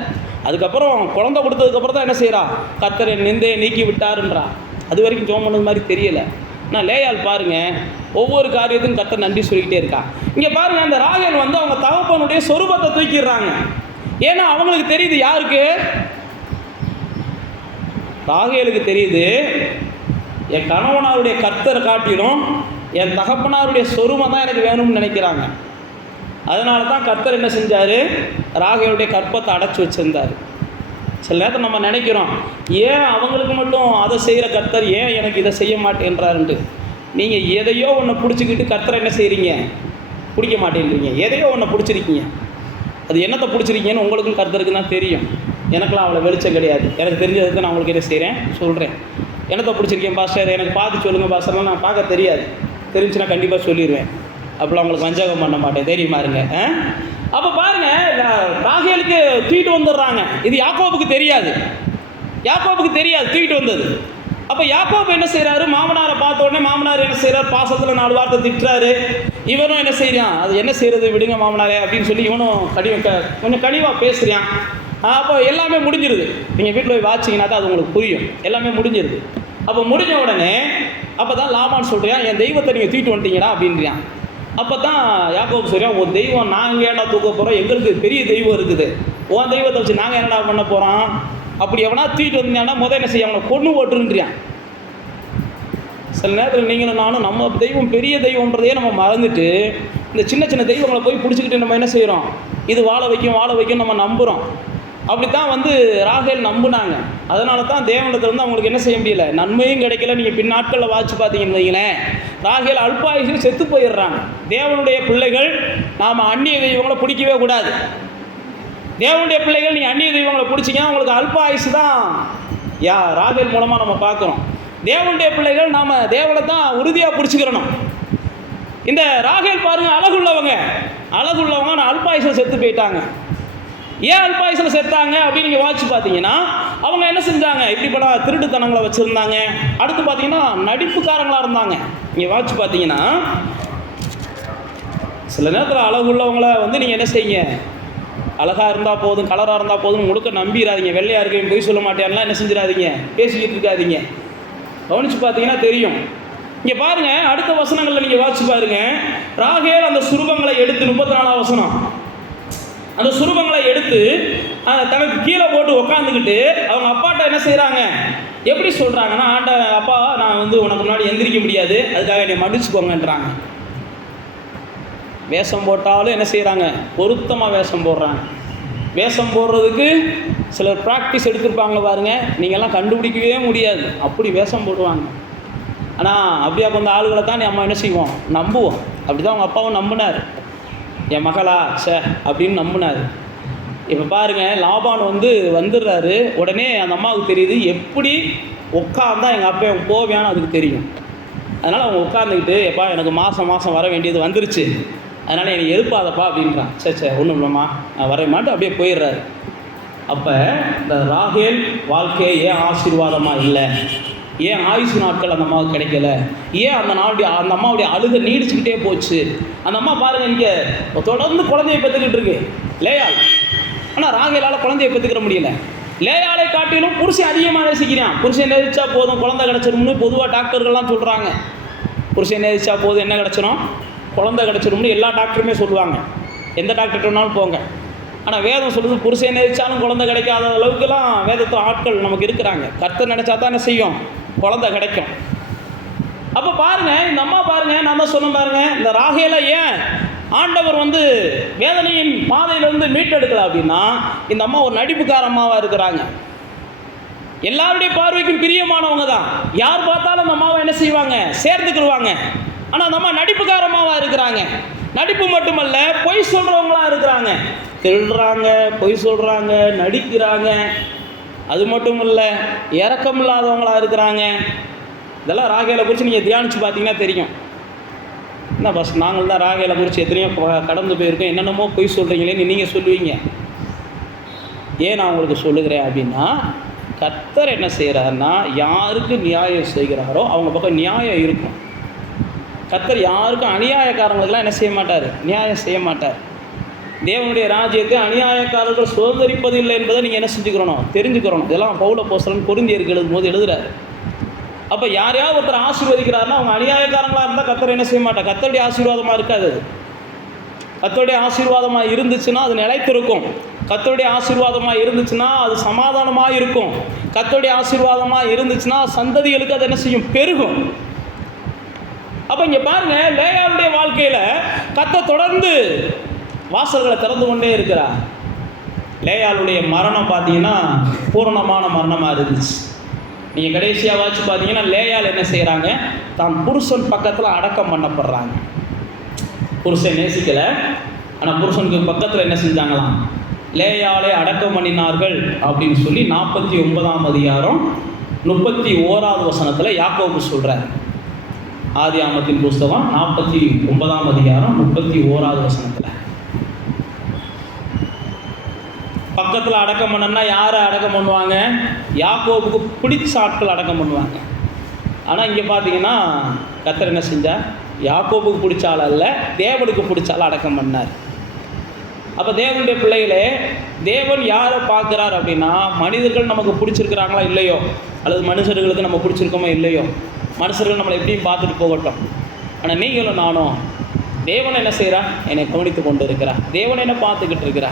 அதுக்கப்புறம் குழந்தை கொடுத்ததுக்கப்புறம் தான் என்ன செய்கிறா? கர்த்தர் என் நிந்தையை நீக்கி விட்டாருன்றா. அது வரைக்கும் ஜெபம் பண்ணது மாதிரி தெரியலை. நான் லேயாள் பாருங்கள், ஒவ்வொரு காரியத்துக்கும் கர்த்தர் நன்றி சொல்லிக்கிட்டே இருக்கா. இங்கே பாருங்கள், அந்த ராகேல் வந்து அவங்க தகப்பனுடைய சொரூபத்தை தூக்கிடுறாங்க. ஏன்னா அவங்களுக்கு தெரியுது, யாருக்கு? ராகேலுக்கு தெரியுது, என் கணவனாருடைய கர்த்தரை காட்டிலும் என் தகப்பனாருடைய சொரூபம் தான் எனக்கு வேணும்னு நினைக்கிறாங்க. அதனால தான் கர்த்தர் என்ன செஞ்சார், ராகேலுடைய கற்பத்தை அடைச்சி வச்சிருந்தார். சில நேரத்தில் நம்ம நினைக்கிறோம், ஏன் அவங்களுக்கு மட்டும் அதை செய்கிற கர்த்தர் ஏன் எனக்கு இதை செய்ய மாட்டேன்றாருன்ட்டு. நீங்கள் எதையோ ஒன்று பிடிச்சிக்கிட்டு கர்த்தரை என்ன செய்கிறீங்க, பிடிக்க மாட்டேன்றீங்க. எதையோ ஒன்று பிடிச்சிருக்கீங்க, அது என்னத்தை பிடிச்சிருக்கீங்கன்னு உங்களுக்கும் கர்த்தருக்கு தான் தெரியும். எனக்கெலாம் அவ்வளோ வெளிச்சம் கிடையாது. எனக்கு தெரிஞ்சதுக்கு நான் உங்களுக்கு என்ன செய்கிறேன் சொல்கிறேன். என்னத்தை பிடிச்சிருக்கேன் பாஸ்டர், எனக்கு பார்த்து சொல்லுங்கள் பாஸ்டர்லாம் நான் பார்க்க தெரியாது. தெரிஞ்சுன்னா கண்டிப்பாக சொல்லிடுவேன். அப்படிலாம் உங்களுக்கு வஞ்சகம் பண்ண மாட்டேன், தெரியுமா இருங்க. அப்போ பாருங்கள், ராகேலுக்கு தூக்கிட்டு வந்துடுறாங்க. இது யாக்கோபுக்கு தெரியாது, யாக்கோபுக்கு தெரியாது தூக்கிட்டு வந்தது. அப்போ யாக்கோபு என்ன செய்கிறாரு, மாமனாரை பார்த்த உடனே மாமனார் என்ன செய்கிறார், பாசத்தில் 4 வார்த்தை திட்டுறாரு. இவனும் என்ன செய்கிறான், அது என்ன செய்கிறது விடுங்க மாமனாரே அப்படின்னு சொல்லி இவனும் கொஞ்சம் கனிவாக பேசுகிறான். அப்போ எல்லாமே முடிஞ்சிருது. நீங்கள் வீட்டில் போய் வாட்சிங்கன்னா தான் அது உங்களுக்கு புரியும். எல்லாமே முடிஞ்சிருது. அப்போ முடிஞ்ச உடனே அப்போ தான் லாபான் சொல்கிறான், என் தெய்வத்தை நீங்கள் தூக்கிட்டு வந்துட்டீங்களா அப்படின்றான். அப்போ தான் யாக்கோபு சொல்கிறான், உன் தெய்வம் நாங்கள் ஏன்டா தூக்க போகிறோம், எங்களுக்கு பெரிய தெய்வம் இருக்குது, உன் தெய்வத்தை வச்சு நாங்கள் என்னடா பண்ண போகிறோம். அப்படி எவனா தூக்கிட்டு வந்தீங்கன்னா முதல் என்ன செய்ய, அவனை கொண்டு ஓட்டுன்றான். சில நேரத்தில் நீங்களும் நானும் நம்ம தெய்வம் பெரிய தெய்வம்ன்றதையே நம்ம மறந்துட்டு இந்த சின்ன சின்ன தெய்வங்களை போய் பிடிச்சிக்கிட்டு நம்ம என்ன செய்கிறோம், இது வாழ வைக்கும் நம்ம நம்புகிறோம். அப்படி தான் ராகேல் நம்புனாங்க. அதனால தான் தேவனிடத்தில் அவங்களுக்கு என்ன செய்ய முடியல, நன்மையும் கிடைக்கல. நீங்கள் பின்னாட்களில் வாட்சி பார்த்தீங்கன்னு வைங்களேன், ராகேல் அல்பாயுசில் செத்து போயிடுறாங்க. தேவனுடைய பிள்ளைகள் நாம் அந்நிய தெய்வங்களை பிடிக்கவே கூடாது. தேவனுடைய பிள்ளைகள் நீங்கள் அந்நிய தெய்வங்களை பிடிச்சிங்கன்னா உங்களுக்கு அல்பாயுசு தான் ராகேல் மூலமாக நம்ம பார்க்குறோம். தேவனுடைய பிள்ளைகள் நாம் தேவனை தான் உறுதியாக பிடிச்சிக்கிறணும். இந்த ராகேல் பாருங்கள், அழகுள்ளவங்க நான் அல்பாயுசில் செத்து போயிட்டாங்க. ஏன் அல்பாயுசில் செத்தாங்க அப்படின்னு நீங்கள் வாட்சி பார்த்தீங்கன்னா, அவங்க என்ன செஞ்சாங்க, இப்படி பல திருட்டுத்தனங்களை வச்சுருந்தாங்க. அடுத்து பார்த்தீங்கன்னா நடிப்புக்காரங்களாக இருந்தாங்க. நீங்கள் வாட்சி பார்த்தீங்கன்னா சில நேரத்தில் அழகுள்ளவங்களை நீங்கள் என்ன செய்யுங்க, அழகாக இருந்தால் போதும், கலராக இருந்தால் போதும் முழுக்க நம்பிடாதீங்க. வெள்ளையாக இருக்கேன் போய் சொல்ல மாட்டேன்லாம் என்ன செஞ்சிடாதீங்க, பேசிக்கிட்டு இருக்காதீங்க. கவனித்து பார்த்தீங்கன்னா தெரியும். இங்கே பாருங்கள், அடுத்த வசனங்களில் நீங்கள் வாட்சி பாருங்கள். ராகேல் அந்த சுரூபங்களை எடுத்து 34ஆம் வசனம், அந்த சுரூபங்களை எடுத்து தனக்கு கீழே போட்டு உக்காந்துக்கிட்டு அவங்க அப்பாட்ட என்ன செய்கிறாங்க, எப்படி சொல்கிறாங்கன்னா, அப்பா நான் உனக்கு முன்னாடி எந்திரிக்க முடியாது, அதுக்காக என்னை மன்னிச்சுக்கோங்கன்றாங்க. வேஷம் போட்டாலும் என்ன செய்கிறாங்க, பொருத்தமாக வேஷம் போடுறாங்க. வேஷம் போடுறதுக்கு சிலர் ப்ராக்டிஸ் எடுத்துருப்பாங்க பாருங்கள், நீங்கள்லாம் கண்டுபிடிக்கவே முடியாது, அப்படி வேஷம் போடுவாங்க. ஆனால் அப்படியா கொஞ்சம் ஆளுகளை தான் நம்ம என்ன செய்வோம், நம்புவோம். அப்படி தான் அவங்க அப்பாவும் நம்பினார். என் மகளா அப்படின்னு நம்பினார். இப்போ பாருங்கள், லாபான் வந்துடுறாரு. உடனே அந்த அம்மாவுக்கு தெரியுது, எப்படி உட்காந்தா எங்கள் அப்பா போவேன்னு அதுக்கு தெரியும். அதனால் அவங்க உட்காந்துக்கிட்டு, எப்பா எனக்கு மாதம் வர வேண்டியது வந்துருச்சு, அதனால் என்னை எழுப்பாதப்பா அப்படின்றான். ஒன்றும் இல்லைம்மா நான் வரமாட்டு அப்படியே போயிடுறாரு. அப்போ இந்த ராகேல் வாழ்க்கையை ஏன் ஆசீர்வாதமாக இல்லை, ஏன் ஆயுசு நாட்கள் அந்த அம்மாவுக்கு கிடைக்கல, ஏன் அந்த அம்மாவுடைய அழுகை நீடிச்சுக்கிட்டே போச்சு. அந்த அம்மா பாருங்கள், இங்கே தொடர்ந்து குழந்தையை பெற்றுக்கிட்டு இருக்கு லேயாள். ஆனால் ராகேலால் குழந்தையை பெற்றுக்கிற முடியல. லேயாளை காட்டிலும் புருஷன் அதிகமாக நேசிக்கிறான். புருஷன் நேசிச்சா போதும் குழந்தை கிடச்சிரும்னு பொதுவாக டாக்டர்கள்லாம் சொல்கிறாங்க. புருஷன் நேசிச்சா போதும் என்ன கிடச்சிரும், குழந்தை கிடச்சிரும்னு எல்லா டாக்டருமே சொல்லுவாங்க. எந்த டாக்டர்கிட்ட வேணாலும் போங்க. ஆனால் வேதம் சொல்லுது, புருஷன் நேசித்தாலும் குழந்தை கிடைக்காத அளவுக்குலாம் வேதத்தில் ஆட்கள் நமக்கு இருக்கிறாங்க. கர்த்தர் நினச்சா தான் என்ன செய்யும், குழந்தை கிடைக்கும். அப்போ பாருங்கள், இந்த அம்மா பாருங்கள், நான் தான் சொன்ன பாருங்கள், இந்த ராகேலை ஏன் ஆண்டவர் வேதனையின் பாதையிலிருந்து மீட்டெடுக்கல அப்படின்னா, இந்த அம்மா ஒரு நடிப்புக்காரம்மாவாக இருக்கிறாங்க. எல்லாருடைய பார்வைக்கும் பிரியமானவங்க தான். யார் பார்த்தாலும் அந்த அம்மாவை என்ன செய்வாங்க, சேர்த்துக்கிடுவாங்க. ஆனால் அந்த அம்மா நடிப்புக்காரம்மாவாக இருக்கிறாங்க. நடிப்பு மட்டுமல்ல, பொய் சொல்கிறவங்களாக இருக்கிறாங்க. திருடுறாங்க, பொய் சொல்கிறாங்க, நடிக்கிறாங்க. அது மட்டும் இல்லை, இரக்கம் இல்லாதவங்களாக இருக்கிறாங்க. இதெல்லாம் ராகேலை குறித்து நீங்கள் தியானித்து பார்த்தீங்கன்னா தெரியும். என்ன பஸ், நாங்கள் தான் ராகேலை குறித்து எத்தனையோ கடந்து போயிருக்கோம், என்னென்னமோ பொய் சொல்கிறீங்களேன்னு நீங்கள் சொல்லுவீங்க. ஏன் நான் உங்களுக்கு சொல்லுகிறேன் அப்படின்னா, கர்த்தர் என்ன செய்கிறாருன்னா, யாருக்கு நியாயம் செய்கிறாரோ அவங்க பக்கம் நியாயம் இருக்கும். கர்த்தர் யாருக்கும் அநியாயக்காரங்களுக்கெல்லாம் என்ன செய்ய மாட்டார், நியாயம் செய்ய மாட்டார். தேவனுடைய ராஜ்யத்தை அநியாயக்காரர்கள் சுதந்திரிப்பதில்லை என்பதை நீங்கள் என்ன செஞ்சுக்கிறணும், தெரிஞ்சுக்கிறணும். இதெல்லாம் பவுல் அப்போஸ்தலன் கொரிந்தியருக்கு எழுதும்போது எழுதுறாரு. அப்போ யாரையாவது ஒருத்தர் ஆசீர்வதிக்கிறாருன்னா அவங்க அநியாயக்காரங்களாக இருந்தால் கர்த்தர் என்ன செய்ய மாட்டார், கர்த்தருடைய ஆசீர்வாதமாக இருக்காது. கர்த்தருடைய ஆசீர்வாதமாக இருந்துச்சுன்னா அது நிலைத்திருக்கும். கர்த்தருடைய ஆசீர்வாதமாக இருந்துச்சுன்னா அது சமாதானமாக இருக்கும். கர்த்தருடைய ஆசீர்வாதமாக இருந்துச்சுன்னா சந்ததிகளுக்கு அது என்ன செய்யும், பெருகும். அப்போ இங்கே பாருங்கள், லேயாளுடைய வாழ்க்கையில் கர்த்தர் தொடர்ந்து வாசல்களை திறந்து கொண்டே இருக்கிறார். லேயாளுடைய மரணம் பார்த்தீங்கன்னா பூரணமான மரணமாக இருந்துச்சு. நீங்கள் கடைசியாக வச்சு பார்த்தீங்கன்னா லேயால் என்ன செய்கிறாங்க, தான் புருஷன் பக்கத்தில் அடக்கம் பண்ணப்படுறாங்க. புருஷன் நேசிக்கலை, ஆனால் புருஷனுக்கு பக்கத்தில் என்ன செஞ்சாங்களாம், லேயாலே அடக்கம் பண்ணினார்கள் அப்படின்னு சொல்லி 49ஆம் அதிகாரம் 31வது வசனத்தில் யாக்கோபு சொல்கிறார். ஆதியாகமத்தின் புஸ்தகம் 49ஆம் அதிகாரம் 31வது வசனத்தில். பக்கத்தில் அடக்கம் பண்ணனா யாரை அடக்கம் பண்ணுவாங்க, யாக்கோபுக்கு பிடிச்ச ஆட்கள் அடக்கம் பண்ணுவாங்க. ஆனால் இங்கே பார்த்தீங்கன்னா கர்த்தர் என்ன செஞ்சார், யாக்கோபுக்கு பிடிச்ச ஆள் அல்ல, தேவனுக்கு பிடிச்ச ஆள் அடக்கம் பண்ணார். அப்போ தேவனுடைய பிள்ளைகளே, தேவன் யாரை பார்க்குறார் அப்படின்னா, மனிதர்கள் நமக்கு பிடிச்சிருக்கிறாங்களா இல்லையோ, அல்லது மனுஷர்களுக்கு நம்ம பிடிச்சிருக்கோமோ இல்லையோ, மனுஷர்கள் நம்மளை எப்படியும் பார்த்துட்டு போகட்டும். ஆனால் நீங்களும் நானும், தேவன் என்ன செய்கிறா, என்னை கவனித்து கொண்டு இருக்கிறா, தேவன் என்ன பார்த்துக்கிட்டு இருக்கிறா.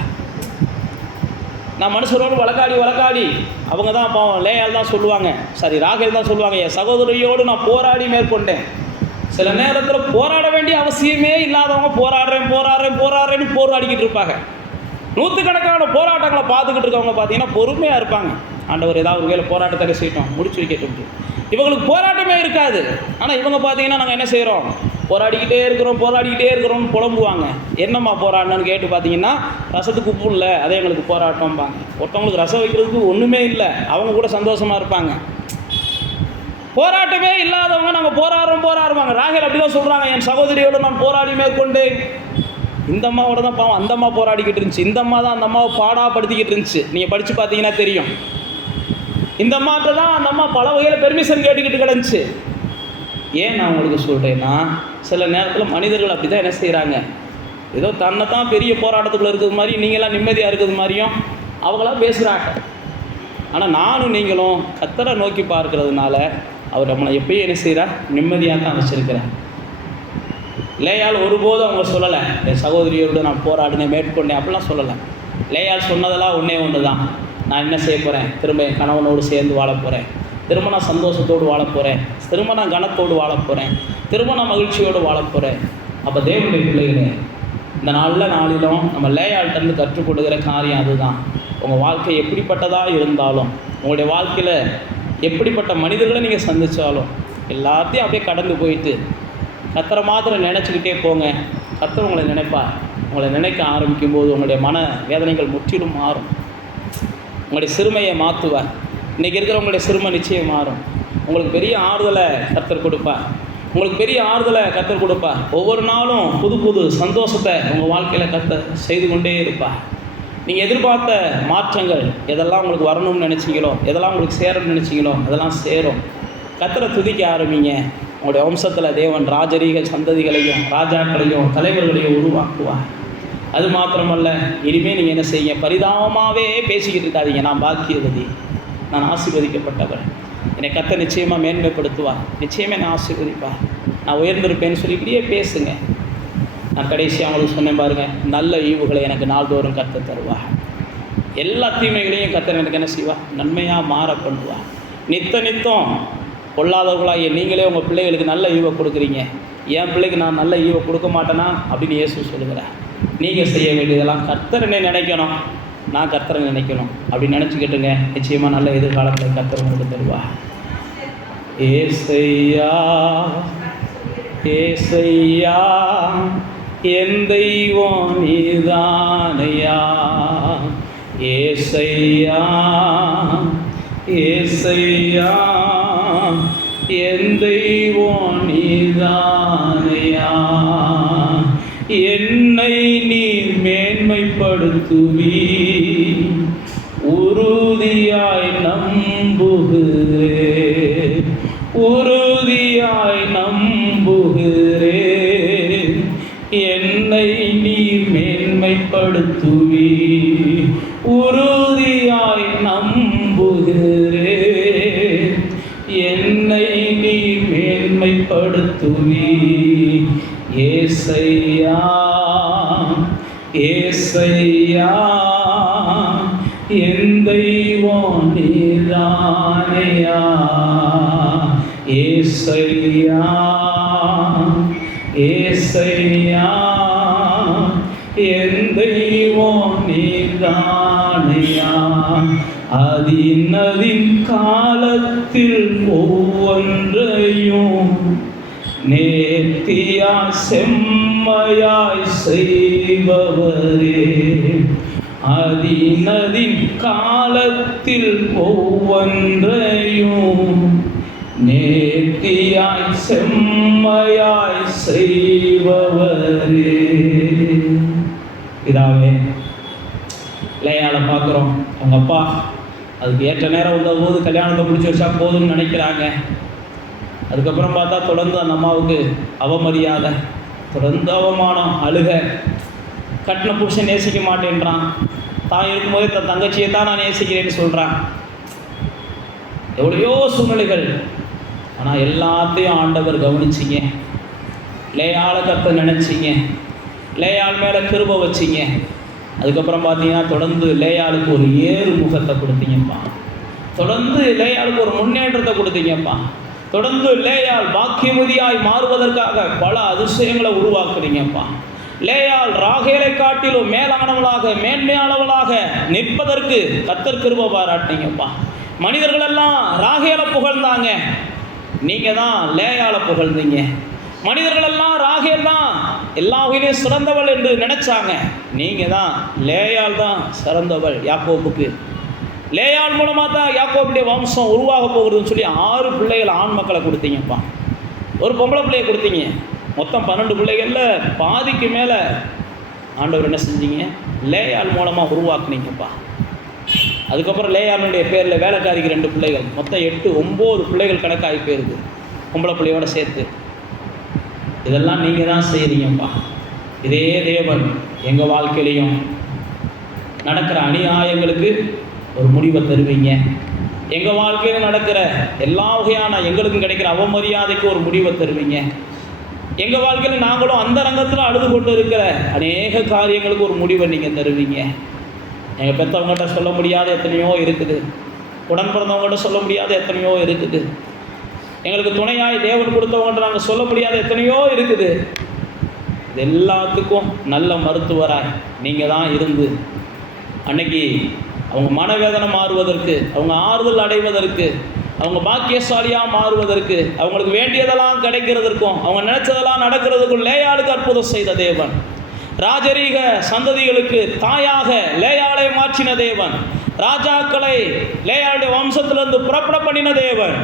நான் மனுஷரோடு வழக்காடி அவங்க தான் பாவம், லேயால் தான் சொல்லுவாங்க, சரி ராகேல் தான் சொல்லுவாங்க, என் சகோதரியோடு நான் போராடி மேற்கொண்டேன். சில நேரத்தில் போராட வேண்டிய அவசியமே இல்லாதவங்க போராடுறேன்னு போராடிக்கிட்டு இருப்பாங்க. நூற்றுக்கணக்கான போராட்டங்களை பார்த்துக்கிட்டு இருக்கவங்க பார்த்தீங்கன்னா பொறுமையாக இருப்பாங்க. ஆண்டவர் ஏதாவது ஒரு வேலை போராட்டத்தை செய்யட்டும், முடிச்சு வைக்கட்டும். இவங்களுக்கு போராட்டமே இருக்காது. ஆனால் இவங்க பார்த்தீங்கன்னா நாங்கள் என்ன செய்கிறோம், போராடிக்கிட்டே இருக்கிறோம்னு புலம்புவாங்க. என்னம்மா போராடணும்னு கேட்டு பார்த்தீங்கன்னா, ரசத்துக்கு உப்பு இல்லை, அதே எங்களுக்கு போராட்டம்பாங்க. ஒருத்தவங்களுக்கு ரசம் வைக்கிறதுக்கு ஒன்றுமே இல்லை, அவங்க கூட சந்தோஷமாக இருப்பாங்க. போராட்டமே இல்லாதவங்க நாங்கள் போராடுவாங்க. ராகேல் அப்படி தான் சொல்கிறாங்க, என் சகோதரியோடு நான் போராடி மேற்கொண்டேன். இந்த அம்மாவோட தான் பாவம், அந்த அம்மா போராடிக்கிட்டு இருந்துச்சு. இந்த அம்மா தான் அந்த அம்மாவை பாடாப்படுத்திக்கிட்டு இருந்துச்சு. நீங்கள் படித்து பார்த்தீங்கன்னா தெரியும். இந்த அம்மாட்ட தான் அந்த அம்மா பல வகையில் பெர்மிஷன் கேட்டுக்கிட்டு கிடந்துச்சு. ஏன் நான் உங்களுக்கு சொல்கிறேன்னா, சில நேரத்தில் மனிதர்கள் அப்படி தான் என்ன செய்கிறாங்க, ஏதோ தன்னை தான் பெரிய போராட்டத்துக்குள்ளே இருக்கிறது மாதிரி, நீங்களாம் நிம்மதியாக இருக்கிறது மாதிரியும் அவங்களாம் பேசுகிறாங்க. ஆனால் நானும் நீங்களும் கர்த்தரை நோக்கி பார்க்கறதுனால அவர் நம்மளை எப்பயும் என்ன செய்கிறார், நிம்மதியாக தான் வச்சுருக்கிறார். லேயால் ஒருபோதும் அவங்க சொல்லலை, என் சகோதரியோடு நான் போராடினேன் மேற்கொண்டேன் அப்படிலாம் சொல்லலை. லேயால் சொன்னதெல்லாம் ஒன்று தான், நான் என்ன செய்ய போகிறேன், திரும்ப என் கணவனோடு சேர்ந்து வாழ போகிறேன், திரும்ப நான் சந்தோஷத்தோடு வாழ போகிறேன், திரும்ப நான் கனத்தோடு வாழ போகிறேன், திரும்ப நான் மகிழ்ச்சியோடு வாழ போகிறேன். அப்போ தேவனுடைய பிள்ளைகளே, இந்த நாளிலும் நம்ம லேயாள்கிட்டருந்து கற்றுக்கொடுக்கிற காரியம் அதுதான். உங்கள் வாழ்க்கை எப்படிப்பட்டதாக இருந்தாலும், உங்களுடைய வாழ்க்கையில் எப்படிப்பட்ட மனிதர்களை நீங்கள் சந்தித்தாலும், எல்லாத்தையும் அப்படியே கடந்து போயிட்டு கர்த்தரை மாத்திரம் நினச்சிக்கிட்டே போங்க. கர்த்தர் உங்களை நினைப்பார். உங்களை நினைக்க ஆரம்பிக்கும் போது உங்களுடைய மன வேதனைகள் முற்றிலும் மாறும். உங்களுடைய சிறுமையை மாற்றுவார். இன்றைக்கி இருக்கிற உங்களுடைய சிறுமை நிச்சயம் மாறும். உங்களுக்கு பெரிய ஆறுதலை கர்த்தர் கொடுப்பார். ஒவ்வொரு நாளும் புது சந்தோஷத்தை உங்கள் வாழ்க்கையில் கர்த்தர் செய்து கொண்டே இருப்பார். நீங்கள் எதிர்பார்த்த மாற்றங்கள் எதெல்லாம் உங்களுக்கு வரணும்னு நினச்சிங்களோ, எதெல்லாம் உங்களுக்கு சேரணும்னு நினச்சிங்களோ அதெல்லாம் சேரும். கர்த்தரை துதிக்க ஆரம்பிங்க. உங்களுடைய வம்சத்தில் தேவன் ராஜரீக சந்ததிகளையும் ராஜாக்களையும் தலைவர்களையும் உருவாக்குவார். அது மாத்திரமல்ல, இனிமேல் நீங்கள் என்ன செய்யுங்க, பரிதாபமாகவே பேசிக்கிட்டு இருக்காதீங்க. நான் பாக்கியவதி, நான் ஆசீர்வதிக்கப்பட்டவர், என்னை கர்த்தர் நிச்சயமாக மேன்மைப்படுத்துவார், நிச்சயமே நான் ஆசீர்வதிப்பார், நான் உயர்ந்திருப்பேன்னு சொல்லிக்கிட்டே பேசுங்க. நான் கடைசியாக அவங்களுக்கு சொன்னேன் பாருங்கள், நல்ல ஈவுகளை எனக்கு நாள்தோறும் கர்த்தர் தருவார். எல்லா தீமைகளையும் கர்த்தர் எனக்கு என்ன செய்வார், நன்மையாக மாற பண்ணுவார். நித்தம் கொள்ளாதவர்களாக நீங்களே உங்கள் பிள்ளைகளுக்கு நல்ல ஈவை கொடுக்குறீங்க. என் பிள்ளைக்கு நான் நல்ல ஈவை கொடுக்க மாட்டேனா அப்படின்னு இயேசு சொல்லுகிறேன். நீங்கள் செய்ய வேண்டியதெல்லாம் கர்த்தர் என்னை நினைக்கணும், நான் கர்த்தரை நினைக்கணும். அப்படி நினச்சிக்கிட்டுங்க, நிச்சயமாக நல்ல எதிர்காலத்தை கர்த்தர் உங்களுக்கு தருவார். ஏசையா ஏசையா என் தெய்வம் நீதானையா, ஏசையா ஏசையா என் தெய்வம் நீதானையா, என்னை நீ மேன்மைப்படுத்துவி உறுதியாய் நம்புகிறேன், என்னை நீ மேன்மைப்படுத்துவி உறுதியாய் நம்புகிறேன், என்னை நீ மேன்மைப்படுத்துவி. ஏசையா ஏசையா என் தெய்வம் நீதானையா, ஏசையா ஏசையா என் தெய்வம் நீதானையா. அதினதின் காலத்தில் ஒவ்வொன்றையும் நேர்த்தியாய் செம்மையாய் செய்பவரே. அதினதின் காலத்தில் ஒவ்வொன்றையும் நேர்த்தியாய் செம்மையாய் செய்பவரே. இதாவே லேயாளை பார்க்குறோம். அவங்க அப்பா அதுக்கு ஏற்ற நேரம் வந்த போது கல்யாணத்தை முடிச்சு வச்சா போதும்னு நினைக்கிறாங்க. அதுக்கப்புறம் பார்த்தா தொடர்ந்து அந்த அம்மாவுக்கு அவமரியாதை, தொடர்ந்து அவமானம், அழுக. கட்டின புருஷன் நேசிக்க மாட்டேன்றான். தான் இருக்கும்போது தன் தங்கச்சியை தான் நான் நேசிக்கிறேன்னு சொல்கிறான். எவ்வளையோ சூழ்நிலைகள். ஆனால் எல்லாத்தையும் ஆண்டவர் கவனிச்சிங்க. லேயாளை கத்த நினச்சிங்க. லேயாள் மேலே கிருபை வச்சிங்க. அதுக்கப்புறம் பார்த்தீங்கன்னா தொடர்ந்து லேயாளுக்கு ஒரு ஏறு முகத்தை கொடுத்தீங்கப்பா. தொடர்ந்து லேயாளுக்கு ஒரு முன்னேற்றத்தை கொடுத்தீங்கப்பா. தொடர்ந்து லேயாள் பாக்கியவதியாய் மாறுவதற்காக பல அதிசயங்களை உருவாக்குறீங்கப்பா. லேயாள் ராகேலை காட்டிலும் மேலானவளாக மேன்மையானவளாக நிற்பதற்கு கர்த்தர் கிருபை பாராட்டினீங்கப்பா. மனிதர்களெல்லாம் ராகேலை புகழ்ந்தாங்க, நீங்கள் தான் லேயாளை புகழ்ந்தீங்க. மனிதர்களெல்லாம் ராகேல் தான் எல்லா வகையிலையும் சிறந்தவள் என்று நினைச்சாங்க, நீங்கள் தான் லேயாள் தான் சிறந்தவள் யாக்கோபுக்கு. லேயாள் மூலமாக தான் யாக்கோபுடைய வம்சம் உருவாக போகுதுன்னு சொல்லி 6 பிள்ளைகள் ஆண் மக்களை கொடுத்தீங்கப்பா. ஒரு பொம்பளை பிள்ளையை கொடுத்தீங்க. மொத்தம் 12 பிள்ளைகளில் பாதிக்கு மேலே ஆண்டவர் என்ன செஞ்சீங்க? லேயாள் மூலமாக உருவாக்குனீங்கப்பா. அதுக்கப்புறம் லேயாளுடைய பேரில் வேலைக்காரிக்கு 2 பிள்ளைகள், மொத்தம் 8 9 பிள்ளைகள் கணக்காகி போயிருது பொம்பளை பிள்ளையோட சேர்த்து. இதெல்லாம் நீங்கள் தான் செய்கிறீங்கப்பா. இதே தேவன் எங்கள் வாழ்க்கையிலையும் நடக்கிற அநியாயங்களுக்கு ஒரு முடிவை தருவீங்க. எங்கள் வாழ்க்கையில் நடக்கிற எல்லா வகையான எங்களுக்கும் கிடைக்கிற அவமரியாதைக்கு ஒரு முடிவை தருவீங்க. எங்கள் வாழ்க்கையில் நாங்களும் அந்த ரங்கத்தில் அழுது கொண்டு இருக்கிற அநேக காரியங்களுக்கு ஒரு முடிவை நீங்கள் தருவீங்க. எங்கள் பெற்றவங்கள்ட்ட சொல்ல முடியாத எத்தனையோ இருக்குது. உடன் பிறந்தவங்கள்ட்ட சொல்ல முடியாத எத்தனையோ இருக்குது. எங்களுக்கு துணையாய் தேவன் கொடுத்தவங்கள்ட்ட நாங்கள் சொல்ல முடியாத எத்தனையோ இருக்குது. இது எல்லாத்துக்கும் நல்ல மருத்துவராய் நீங்கள் தான் இருந்து அன்னைக்கு அவங்க மனவேதனை மாறுவதற்கு, அவங்க ஆறுதல் அடைவதற்கு, அவங்க பாக்கியசாலியாக மாறுவதற்கு, அவங்களுக்கு வேண்டியதெல்லாம் கிடைக்கிறதற்கும், அவங்க நினைச்சதெல்லாம் நடக்கிறதுக்கும் லேயாளுக்கு அற்புதம் செய்த தேவன். ராஜரீக சந்ததிகளுக்கு தாயாக லேயாளை மாற்றின தேவன். ராஜாக்களை லேயாளுடைய வம்சத்திலிருந்து புறப்பட பண்ணின தேவன்.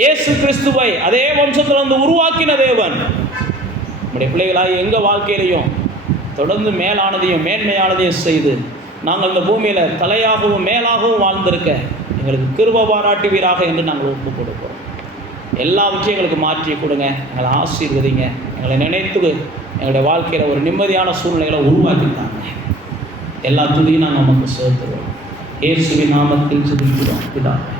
இயேசு கிறிஸ்துவை அதே வம்சத்திலிருந்து உருவாக்கின தேவன். நம்முடைய பிள்ளைகளாக எங்கள் வாழ்க்கையிலையும் தொடர்ந்து மேலானதையும் மேன்மையானதையும் செய்து நாங்கள் இந்த பூமியில் தலையாகவும் மேலாகவும் வாழ்ந்திருக்க எங்களுக்கு கிருபை பாராட்டுவீராக என்று நாங்கள் ஒப்பு கொடுக்கிறோம். எல்லாவற்றையும் எங்களுக்கு மாற்றி கொடுங்க, எங்களை ஆசீர்வதிங்க, எங்களை நினைத்து எங்களுடைய வாழ்க்கையில் ஒரு நிம்மதியான சூழ்நிலைகளை உருவாக்கிட்டாங்க. எல்லா துதியும் நாங்கள் நமக்கு சேர்த்துக்கிறோம். இயேசுவின் நாமத்தில் ஜெபிக்கிறோம் பிதாவே.